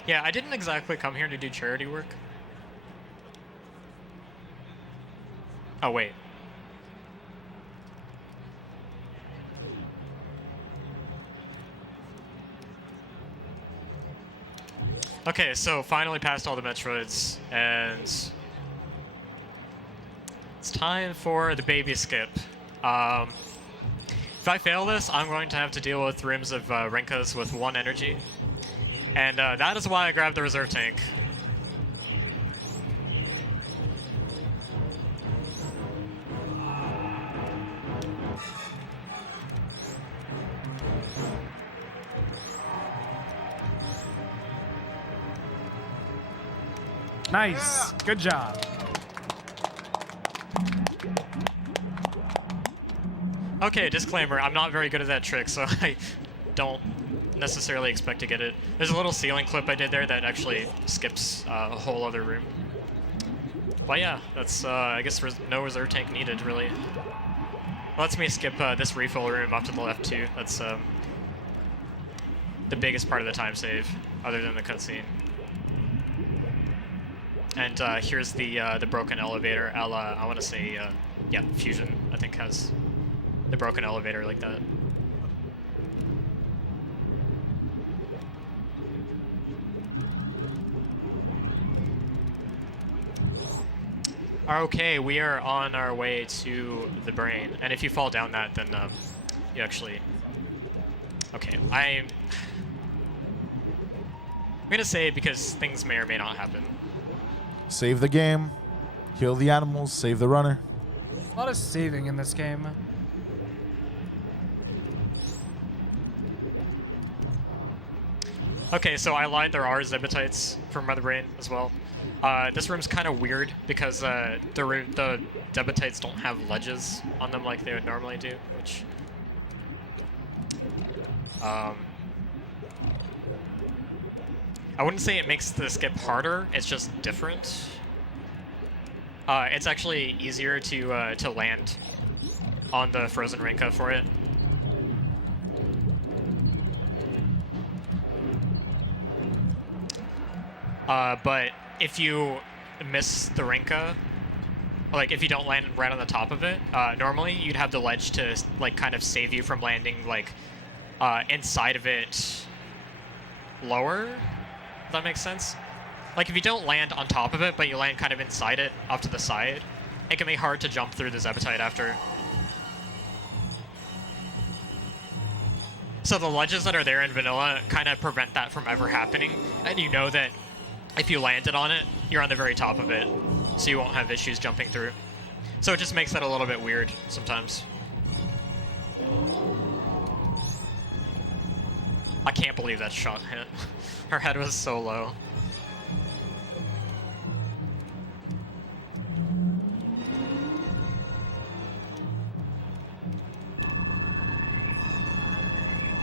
Yeah, I didn't exactly come here to do charity work. Oh, wait. Okay, so finally passed all the Metroids, and it's time for the baby skip. If I fail this, I'm going to have to deal with rooms of Rinkas with 1 energy, and that is why I grabbed the reserve tank. Nice. Good job. Okay, disclaimer, I'm not very good at that trick, so I don't necessarily expect to get it. There's a little ceiling clip I did there that actually skips a whole other room. But yeah, that's, I guess no reserve tank needed, really. Lets me skip this refill room off to the left, too. That's the biggest part of the time save, other than the cutscene. And here's the broken elevator. I want to say, yeah, Fusion, I think, has the broken elevator like that. Okay, we are on our way to the brain. And if you fall down that, then you actually... Okay, I'm gonna say it because things may or may not happen. Save the game, heal the animals, save the runner. A lot of saving in this game. Okay, so I lied, there are Zebatites from Mother Brain as well. This room's kind of weird because the Zebatites don't have ledges on them like they would normally do, which... I wouldn't say it makes the skip harder, it's just different. It's actually easier to land on the frozen Rinka for it. But if you miss the Rinka, like if you don't land right on the top of it, normally you'd have the ledge to like kind of save you from landing like inside of it lower. If that makes sense. Like if you don't land on top of it, but you land kind of inside it, off to the side, it can be hard to jump through the Zebbatite after. So the ledges that are there in vanilla kind of prevent that from ever happening, and you know that if you landed on it, you're on the very top of it, so you won't have issues jumping through. So it just makes that a little bit weird sometimes. I can't believe that shot hit. Her head was so low.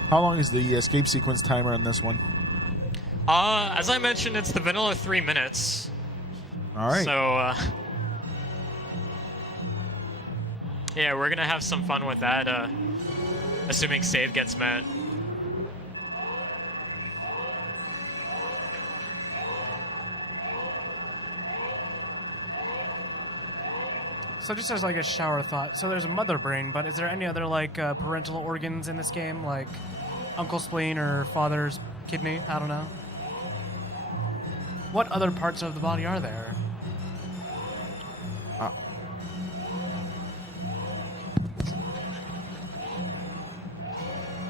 How long is the escape sequence timer on this one? As I mentioned, it's the vanilla 3 minutes. All right. So, yeah, we're gonna have some fun with that, assuming save gets met. So just as like a shower thought, so there's a mother brain, but is there any other like parental organs in this game, like uncle spleen or father's kidney? I don't know. What other parts of the body are there?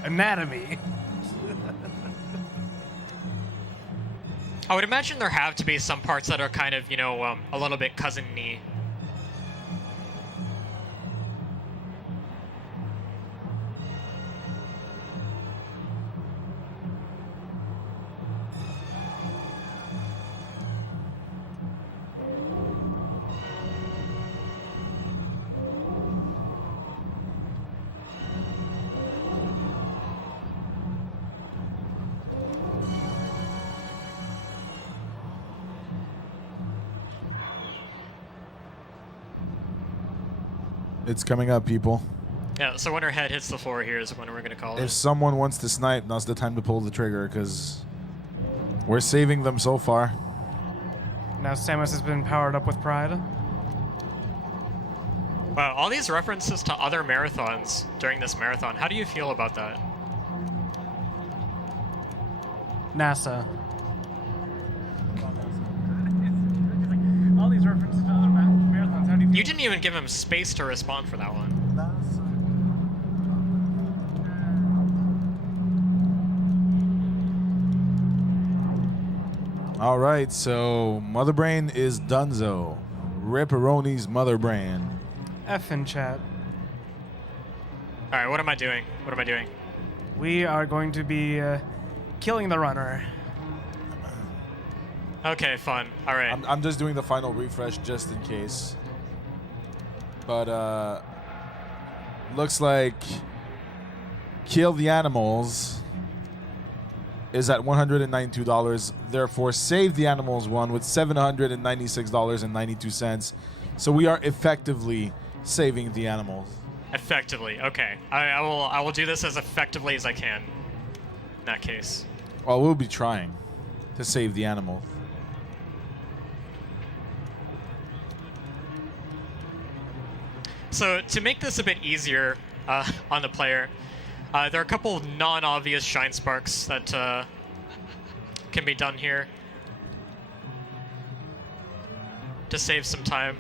Anatomy. I would imagine there have to be some parts that are kind of, you know, a little bit cousin-y. It's coming up, people. Yeah, so when her head hits the floor here is when we're gonna call If it. someone wants to snipe, now's the time to pull the trigger, because we're saving them so far. Now Samus has been powered up with pride. Wow, all these references to other marathons during this marathon. How do you feel about that? NASA. You didn't even give him space to respond for that one. All right, so Mother Brain is Dunzo. Ripperoni's Mother Brain. F in chat. All right, what am I doing? What am I doing? We are going to be killing the runner. Okay, fun. All right. I'm just doing the final refresh just in case. But looks like Kill the Animals is at $192. Therefore, Save the Animals won with $796.92. So we are effectively saving the animals. Effectively. Okay. I will do this as effectively as I can. In that case. Well, we'll be trying to save the animals. So to make this a bit easier on the player, there are a couple of non-obvious shine sparks that can be done here to save some time.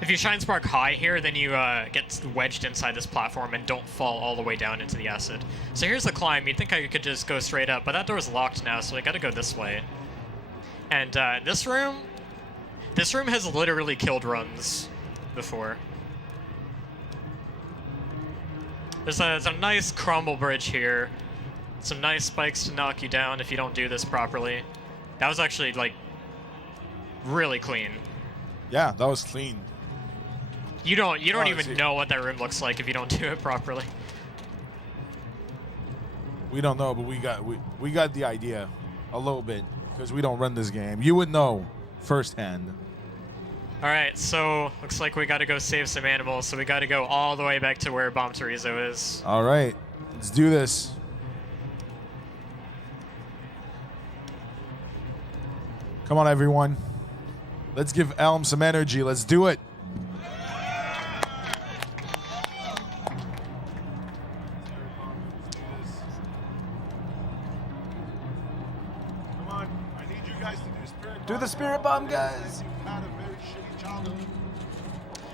If you shine spark high here, then you get wedged inside this platform and don't fall all the way down into the acid. So here's the climb. You'd think I could just go straight up, but that door's locked now, so I gotta go this way. And this room has literally killed runs before. There's a nice crumble bridge here. Some nice spikes to knock you down if you don't do this properly. That was actually, like, really clean. Yeah, that was clean. You don't even know what that room looks like if you don't do it properly. We don't know, but we got the idea a little bit because we don't run this game. You would know firsthand. All right, so looks like we got to go save some animals. So we got to go all the way back to where Bomb Torizo is. All right, let's do this. Come on, everyone. Let's give Elm some energy. Let's do it. Do the spirit bomb, guys.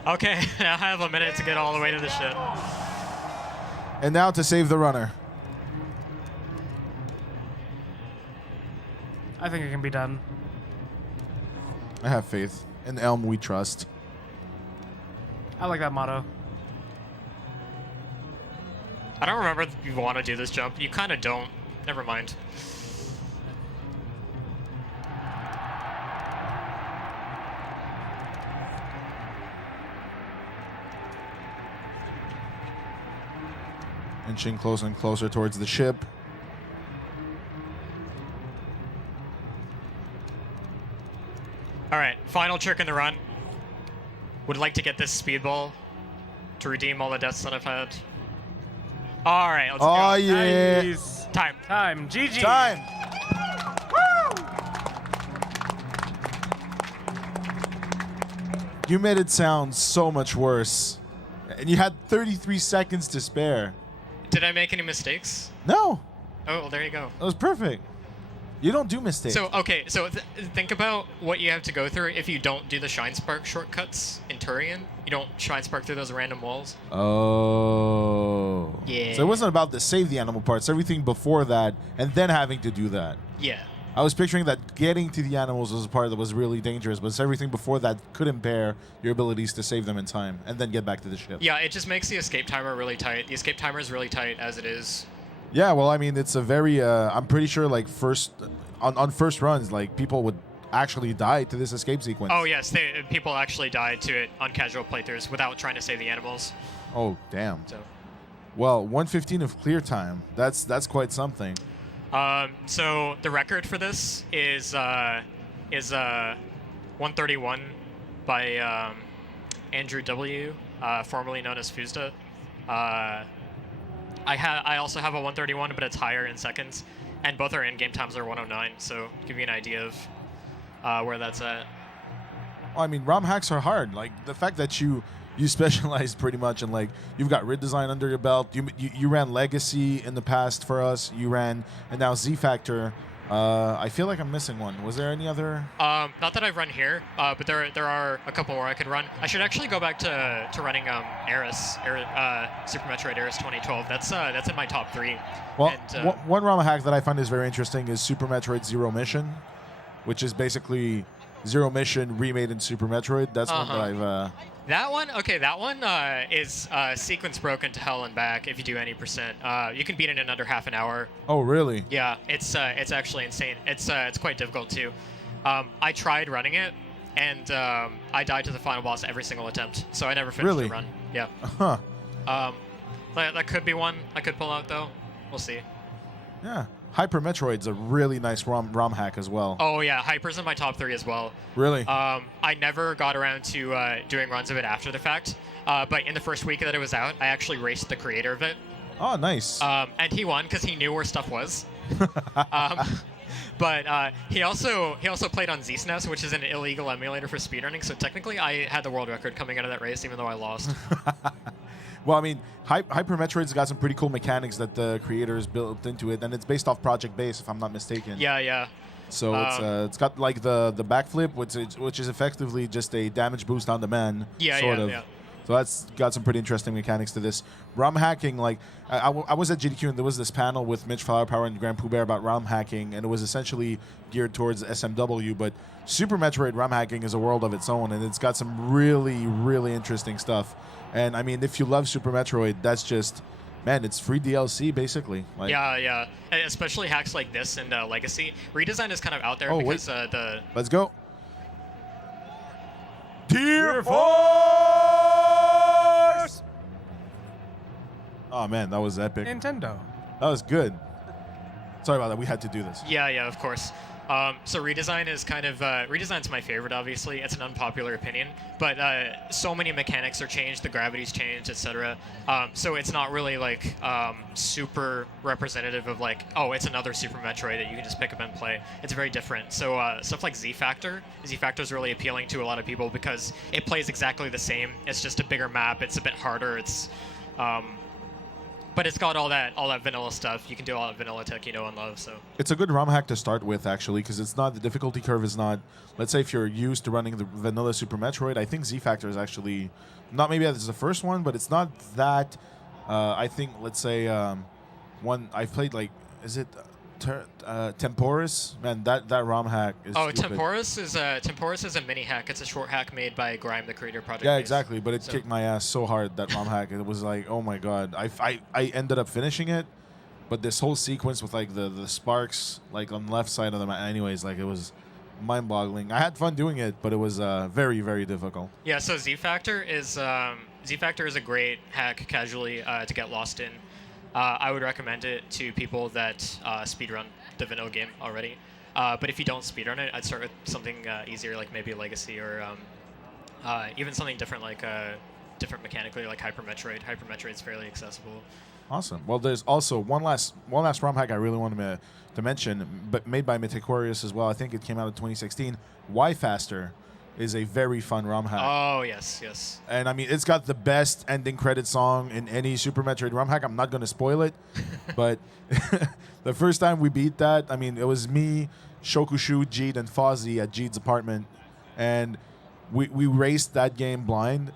Okay, I have a minute to get all the way to the ship. And now to save the runner. I think it can be done. I have faith. In Elm, we trust. I like that motto. I don't remember if you want to do this jump. You kind of don't. Never mind. Inching closer and closer towards the ship. All right, final trick in the run. Would like to get this speedball to redeem all the deaths that I've had. All right, let's go. Oh, yeah. Nice. Time. Time. GG. Time. You made it sound so much worse. And you had 33 seconds to spare. Did I make any mistakes? No, Oh, well, there you go. that was perfect. You don't do mistakes. So, okay, so think about what you have to go through if you don't do the Shine Spark shortcuts in Turian. You don't Shine Spark through those random walls. Oh. Yeah. So it wasn't about the save the animal parts, everything before that, and then having to do that. Yeah. I was picturing that getting to the animals was a part that was really dangerous, but it's everything before that could impair your abilities to save them in time and then get back to the ship. Yeah, it just makes the escape timer really tight. The escape timer is really tight as it is. Yeah, well, I mean, it's a very, I'm pretty sure, like, on first runs, like, people would actually die to this escape sequence. Oh, yes, people actually died to it on casual playthroughs without trying to save the animals. Oh, damn. So, Well, 1:15 of clear time. That's quite something. so the record for this is 131 by Andrew W., formerly known as Fuzda. I also have a 131, but it's higher in seconds, and both our in-game times are 109. So give you an idea of where that's at. I mean, ROM hacks are hard. Like the fact that you specialize pretty much in, like, you've got Rid Design under your belt. You ran Legacy in the past for us. You ran, and now Z Factor. I feel like I'm missing one. Was there any other? Not that I've run here, but there are a couple more I could run. I should actually go back to running Super Metroid Eris 2012. That's in my top 3. Well, And, one ROM hack that I find is very interesting is Super Metroid Zero Mission, which is basically Zero Mission remade in Super Metroid. That's one that I've. That one is sequence broken to hell and back if you do any percent. You can beat it in under half an hour. Oh, really? Yeah, it's actually insane. It's quite difficult too. I tried running it, and I died to the final boss every single attempt, so I never finished Really? the run. Yeah. Huh. That could be one I could pull out though. We'll see. Yeah. Hyper Metroid's a really nice ROM hack as well. Oh yeah, Hyper's in my top 3 as well. Really? I never got around to doing runs of it after the fact, but in the first week that it was out, I actually raced the creator of it. Oh, nice. And he won because he knew where stuff was. But he also played on ZSNES, which is an illegal emulator for speedrunning. So technically, I had the world record coming out of that race, even though I lost. Well, I mean, Hyper Metroid's got some pretty cool mechanics that the creators built into it, and it's based off Project Base, if I'm not mistaken. Yeah. So it's got like the backflip, which is effectively just a damage boost on demand. Yeah. So that's got some pretty interesting mechanics to this. ROM hacking, like, I was at GDQ and there was this panel with Mitch Flowerpower and Grand Pooh Bear about ROM hacking, and it was essentially geared towards SMW, but Super Metroid ROM hacking is a world of its own, and it's got some really, really interesting stuff. And, I mean, if you love Super Metroid, that's just, man, it's free DLC, basically. Like, Yeah. And especially hacks like this and Legacy. Redesign is kind of out there because the... Let's go. Tier 4! Oh, man, that was epic. Nintendo. That was good. Sorry about that. We had to do this. Yeah, of course. So redesign is kind of redesign's my favorite. Obviously, it's an unpopular opinion, but so many mechanics are changed, the gravity's changed, etc. So it's not really like super representative of like, oh, it's another Super Metroid that you can just pick up and play. It's very different. So stuff like Z Factor is really appealing to a lot of people because it plays exactly the same. It's just a bigger map. It's a bit harder. It's but it's got all that vanilla stuff. You can do all that vanilla tech you know and love. So It's a good ROM hack to start with, actually, because it's not, the difficulty curve is not, let's say if you're used to running the vanilla Super Metroid, I think Z Factor is actually, not maybe as the first one, but it's not that, I think, let's say, one, I've played like, is it Temporis? Man, that ROM hack is stupid. Temporis is a mini hack. It's a short hack made by Grime, the creator of Project Yeah, Base. exactly, but it kicked my ass so hard, that ROM hack. It was like, oh my god. I ended up finishing it, but this whole sequence with like the sparks like on the left side of the map, anyways, like it was mind-boggling. I had fun doing it, but it was very, very difficult. Yeah, so Z Factor is a great hack casually to get lost in. I would recommend it to people that speedrun the vanilla game already. But if you don't speedrun it, I'd start with something easier, like maybe Legacy or even something different, like different mechanically, like Hyper Metroid. Hyper Metroid's fairly accessible. Awesome. Well, there's also one last ROM hack I really wanted to mention, but made by Metaquarius as well. I think it came out in 2016. Y Faster is a very fun ROM hack. Oh, yes. And I mean, it's got the best ending credit song in any Super Metroid ROM hack. I'm not going to spoil it, but the first time we beat that, I mean, it was me, Shokushu, Jeet, and Fozzie at Jeet's apartment, and we raced that game blind.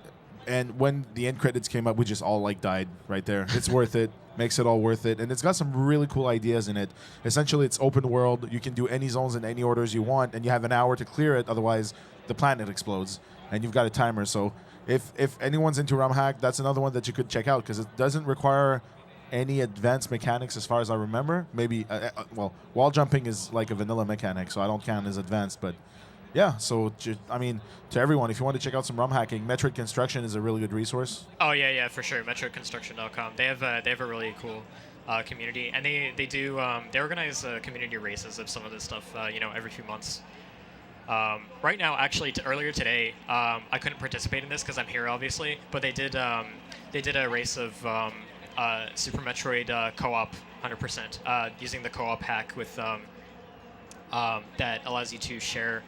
And when the end credits came up, we just all like died right there. It's worth it. Makes it all worth it. And it's got some really cool ideas in it. Essentially, it's open world. You can do any zones in any orders you want, and you have an hour to clear it. Otherwise, the planet explodes, and you've got a timer. So if anyone's into ROM hack, that's another one that you could check out because it doesn't require any advanced mechanics as far as I remember. Maybe, wall jumping is like a vanilla mechanic, so I don't count as advanced, but yeah, so I mean, to everyone, if you want to check out some ROM hacking, Metroid Construction is a really good resource. Oh yeah, for sure. MetroidConstruction.com. They have a really cool community, and they organize community races of some of this stuff, every few months. Right now, actually, earlier today, I couldn't participate in this because I'm here, obviously. But they did a race of Super Metroid co-op 100% using the co-op hack with that allows you to share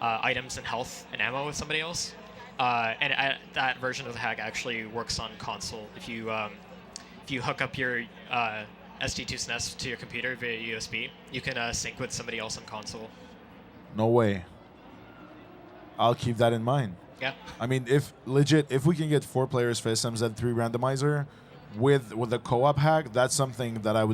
items and health and ammo with somebody else. And that version of the hack actually works on console. If you hook up your SD2 SNES to your computer via USB, you can sync with somebody else on console. No way. I'll keep that in mind. Yeah. I mean, if we can get 4 players for SMZ3 randomizer with the co-op hack, that's something that I would